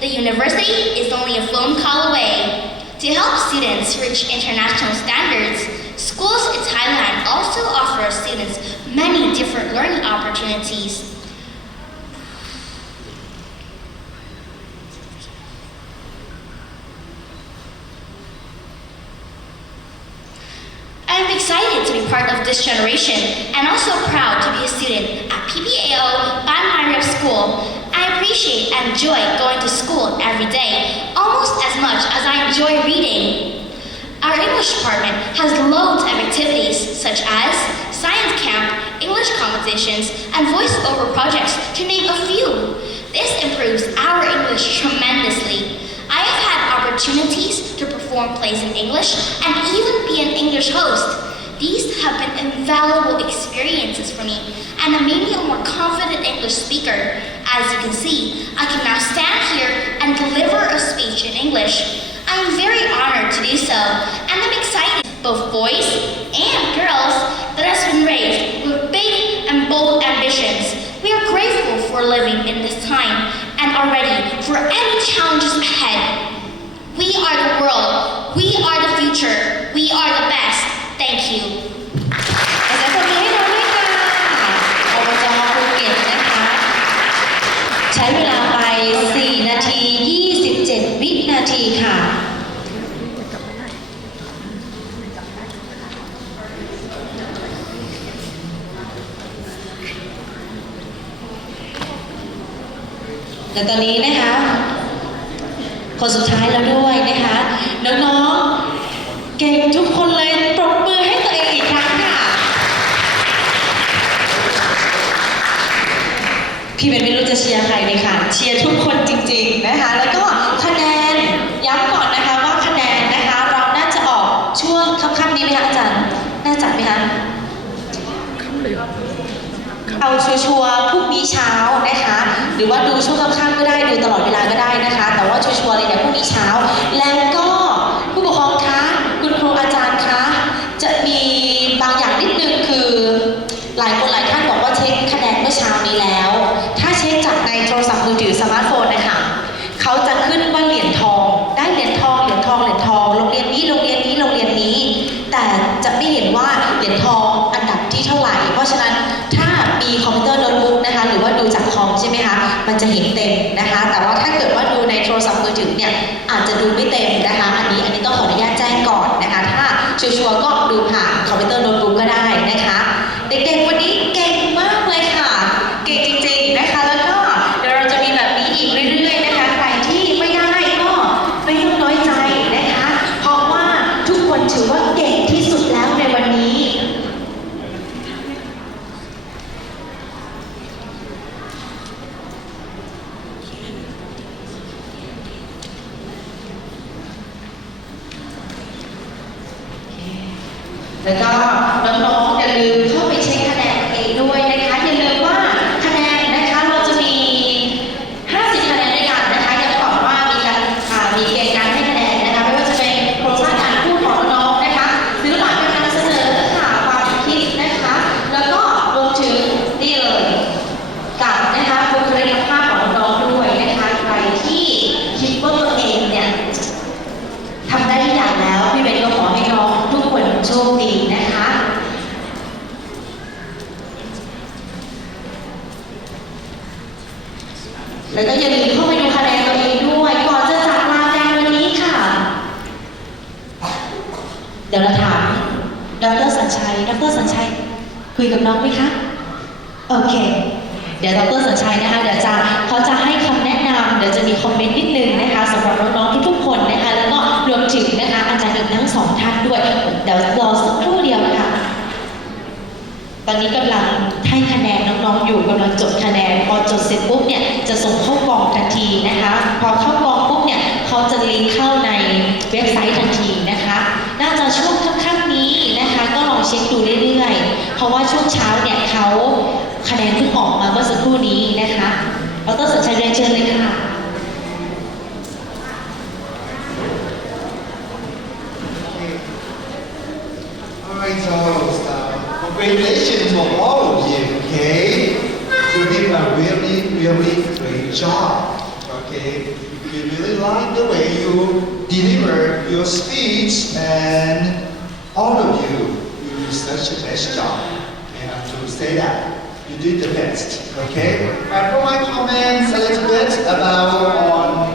The university is only a phone call away. To help students reach international standards, schools in Thailand also offer students many different learning opportunities. I am excited to be part of this generation and also proud to be a student at PPAO Ban Maria School. I appreciate and enjoy going to school every day, almost as much as I enjoy reading. Our English department has loads of activities such as science camp, English competitions, and voice-over projects, to name a few. This improves our English tremendously. I have had opportunities to perform plays in English and even be an English host. These have been invaluable experiences for me and have made me a more confident English speaker. As you can see, I can now stand here and deliver a speech in English. I am very honored to do so, and I'm excited, both boys and girls, that has been raised with big and bold ambitions. We are grateful for living in this time and are ready for any challenges ahead. We are the world. We are the future. We are the best. Thank you. และตอนนี้นะคะคนสุดท้ายแล้วด้วยนะคะน้องๆเก่งทุกคนเลยปรบมือให้ตัวเองอีกครั้งค่ะพี่เป็นไม่รู้จะเชียร์ใครดีค่ะเชียร์ทุกคนจริงๆนะคะแล้วก็คะแนนย้ำก่อนนะคะว่าคะแนนนะคะเราน่าจะออกช่วงค่ำๆนี้ไหมคะอาจารย์น่าจะไหมคะเอาชัวร์ๆพรุ่งนี้เช้านะคะหรือว่าดูช่วงค่ำๆก็ได้ดูตลอดเวลาก็ได้นะคะแต่ว่าชัวร์ๆเลยเนี่ยพรุ่งนี้เช้าแล้วก็ผู้ปกครองคะคุณครูอาจารย์คะจะมีบางอย่างนิดนึงคือหลายคนหลายท่านบอกว่าเช็คคะแนนเมื่อเช้านี้แล้วถ้าเช็คจากในโทรศัพท์มือถือสมาร์ทโฟนนะคะเขาจะขึ้นว่าเหรียญทองได้เหรียญทองเหรียญทองเหรียญทองโรงเรียนนี้โรงเรียนนี้โรงเรียนนี้แต่จะไม่เห็นว่าเหรียญทองอันดับที่เท่าไหร่เพราะฉะนั้นถ้ามีคอมพิวเตอร์โน้ตบุ๊กนะคะหรือว่าดูจากคอมใช่ไหมคะมันจะเห็นเต็มนะคะแต่ว่าถ้าเกิดว่าดูในโทรศัพท์มือถือเนี่ยอาจจะดูไม่เต็มนะคะอันนี้ต้องขออนุญาตแจ้งก่อนนะคะถ้าชัวร์ๆก็ดูผ่านคอมพิวเตอร์โน้ตบุ๊กก็ได้นะคะเด็กๆวันนี้เก่งมากเลยค่ะเก่งจริงๆนะคะแล้วก็เดี๋ยวเราจะมีแบบนี้อีกเรื่อยๆนะคะใครที่ไม่ได้ก็ไม่ต้องน้อยใจนะคะเพราะว่าทุกคนถือว่าเก่งที่สุดแล้วในวันนี้แล้วก็น้องๆอย่าลืมเข้าไปเช็คคะแนนเองด้วยนะคะอย่าลืมว่าคะแนนนะคะเราจะมี50คะแนนด้วยกันนะคะยังบอกว่ามีการมีเกณฑ์การให้คะแนนนะคะไม่ว่าจะเป็นโครงสร้างการพูดของน้องๆนะคะศิลปะการนำเสนอค่ะความคิดนะคะแล้วก็รวมถึงนี่เลยกับนะคะบุคลิกภาพของน้องๆด้วยนะคะใครที่คิดว่าตัวเองเนี่ยทำได้ทุกอย่างแล้วพี่เบนก็ขอให้น้องทุกคนโชคดีนะคะแล้วก็อย่าลืมเข้าไปดูคะแนนตัวเองด้วยก่อนจะจากลากันวันนี้ค่ะเดี๋ยวเราถามดร.สัญชัยคุยกับน้องไหมคะโอเคเดี๋ยวดร.สัญชัยนะคะเดี๋ยวเขาจะให้คำแนะนำเดี๋ยวจะมีคอมเมนต์นิดนึงนะคะสำหรับน้องๆทุกๆคนนะคะแล้วก็รวมถึงนะคะอาจารย์ทั้งสองท่านด้วยเดี๋ยวรอสักครู่เดียวค่ะตอนนี้กำลังให้คะแนนน้องๆอยู่กำลังจดคะแนนพอจดเสร็จปุ๊บเนี่ยจะส่งเข้ากล่องทันทีนะคะพอเข้ากล่องปุ๊บเนี่ยเขาจะลิงก์เข้าในเว็บไซต์ทันทีนะคะน่าจะช่วงค่ำๆนี้นะคะก็ลองเช็คดูเรื่อยๆเพราะว่าช่วงเช้าเนี่ยเขาคะแนนเพิ่งออกมาเมื่อสักครู่นี้นะคะดร.สัญชัยเรียนเชิญเลยค่ะ Alright, so congratulations for all of you, okay? You did a really, really great job, okay? We really like the way you delivered your speech and all of you did such a best job. I have to say that. You did the best, okay? And for my comments a little bit about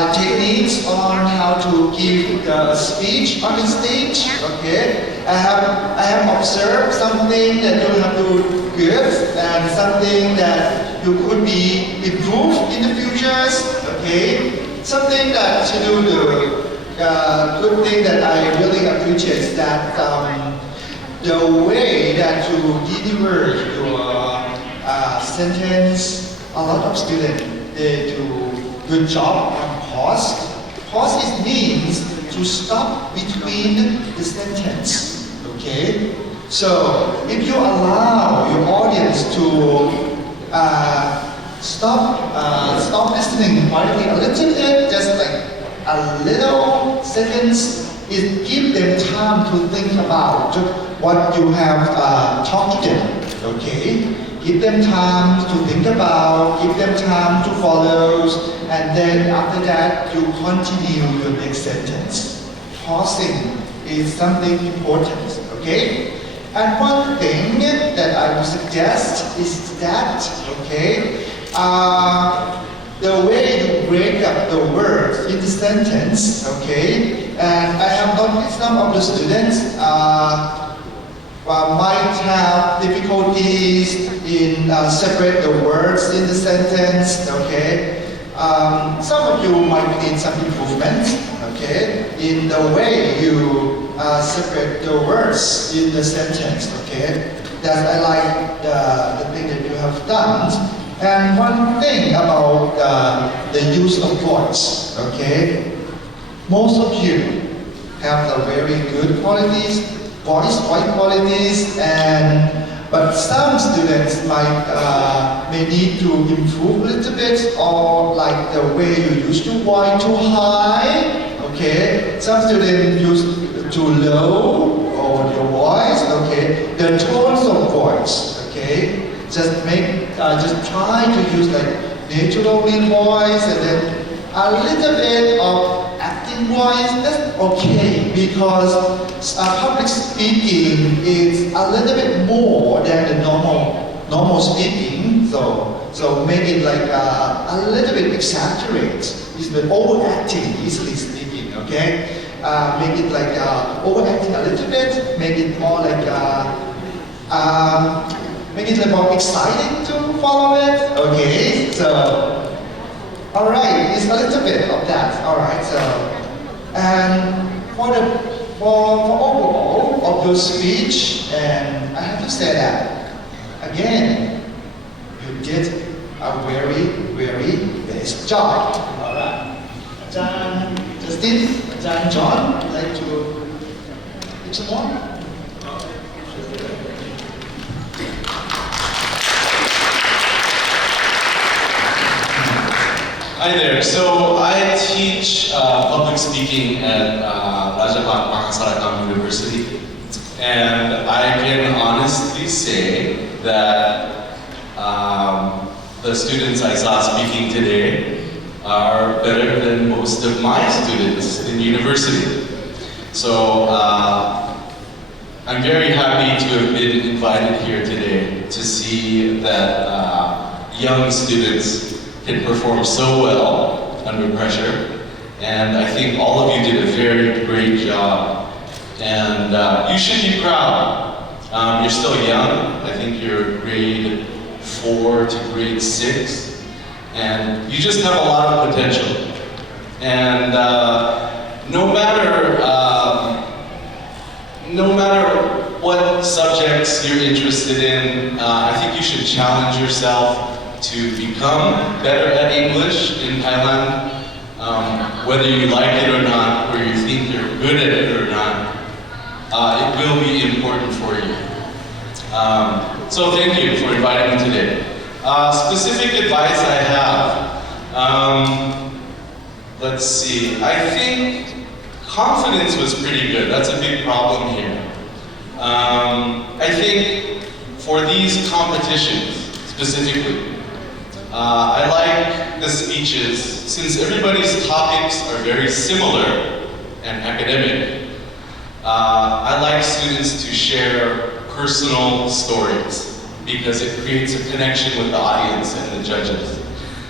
the techniques on how to give the speech on the stage, okay? I have observed something that you have to give and something that you could be improved in the futures, okay? Something that you do the good thing that I really appreciate is that the way that you deliver your sentence, a lot of students, they do good job on pause. Pause is means to stop between the sentence, okay? So if you allow your audience to stop listening quietly a little bit, just like a little seconds, it give them time to think about what you have talked to them, okay? Give them time to think about, give them time to follow, and then after that, you continue your next sentence. Pausing is something important, okay? And one thing that I would suggest is that, okay, the way you break up the words in the sentence, okay, and I have noticed some of the students might have difficulties in separate the words in the sentence, okay? some of you might need some improvements, okay, in the way you separate the words in the sentence, okay. That I like the thing that you have done. And one thing about the use of voice, okay. Most of you have the very good qualities, voice qualities, but some students may need to improve a little bit, or like the way you use your voice too high, okay. Some students use too low or your voice, okay. The tones of voice, okay. Just try to use like natural voice and then a little bit of acting voice. That's okay because public speaking is a little bit more than the normal speaking. So make it like a little bit exaggerate. It's been overacting, easily speaking. Okay, make it like overacting a little bit. Make it more like make it more exciting to follow it. Okay, so. Alright, it's a little bit of that. Alright, so and for overall of your speech, and I have to say that again, you did a very, very best job. Alright. Ajahn Justin, Ajahn John, would like to give some more? Hi there. So I teach public speaking at Rajapat University, and I can honestly say that the students I saw speaking today are better than most of my students in university. So I'm very happy to have been invited here today to see that young students can perform so well under pressure, and I think all of you did a very great job, and you should be proud. You're still young. I think you're grade 4 to grade 6, and you just have a lot of potential. And no matter what subjects you're interested in, I think you should challenge yourself to become better at English in Thailand, whether you like it or not, or you think you're good at it or not, it will be important for you. So thank you for inviting me today. Specific advice I have, let's see, I think confidence was pretty good. That's a big problem here. I think for these competitions specifically, I like the speeches, since everybody's topics are very similar and academic. I like students to share personal stories because it creates a connection with the audience and the judges.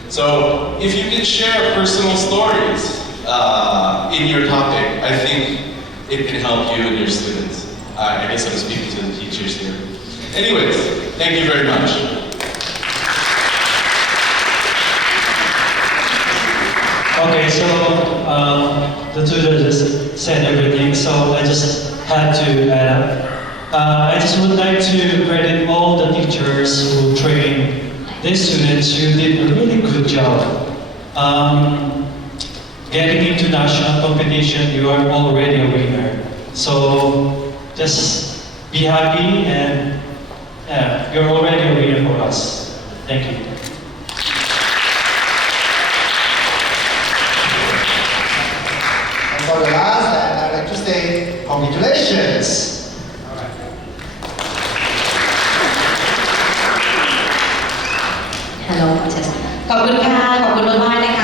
So if you can share personal stories in your topic, I think it can help you and your students. I guess I'm speaking to the teachers here. Anyways, thank you very much. Okay, so the tutor just said everything, so I just had to add up. I just would like to credit all the teachers who trained these students. You did a really good job. Getting into national competition, you are already a winner. So just be happy, and you're already a winner for us. Thank you. For the last, I'd like to say congratulations. All right. Hello, ขอบคุณค่ะ ขอบคุณมากๆนะคะ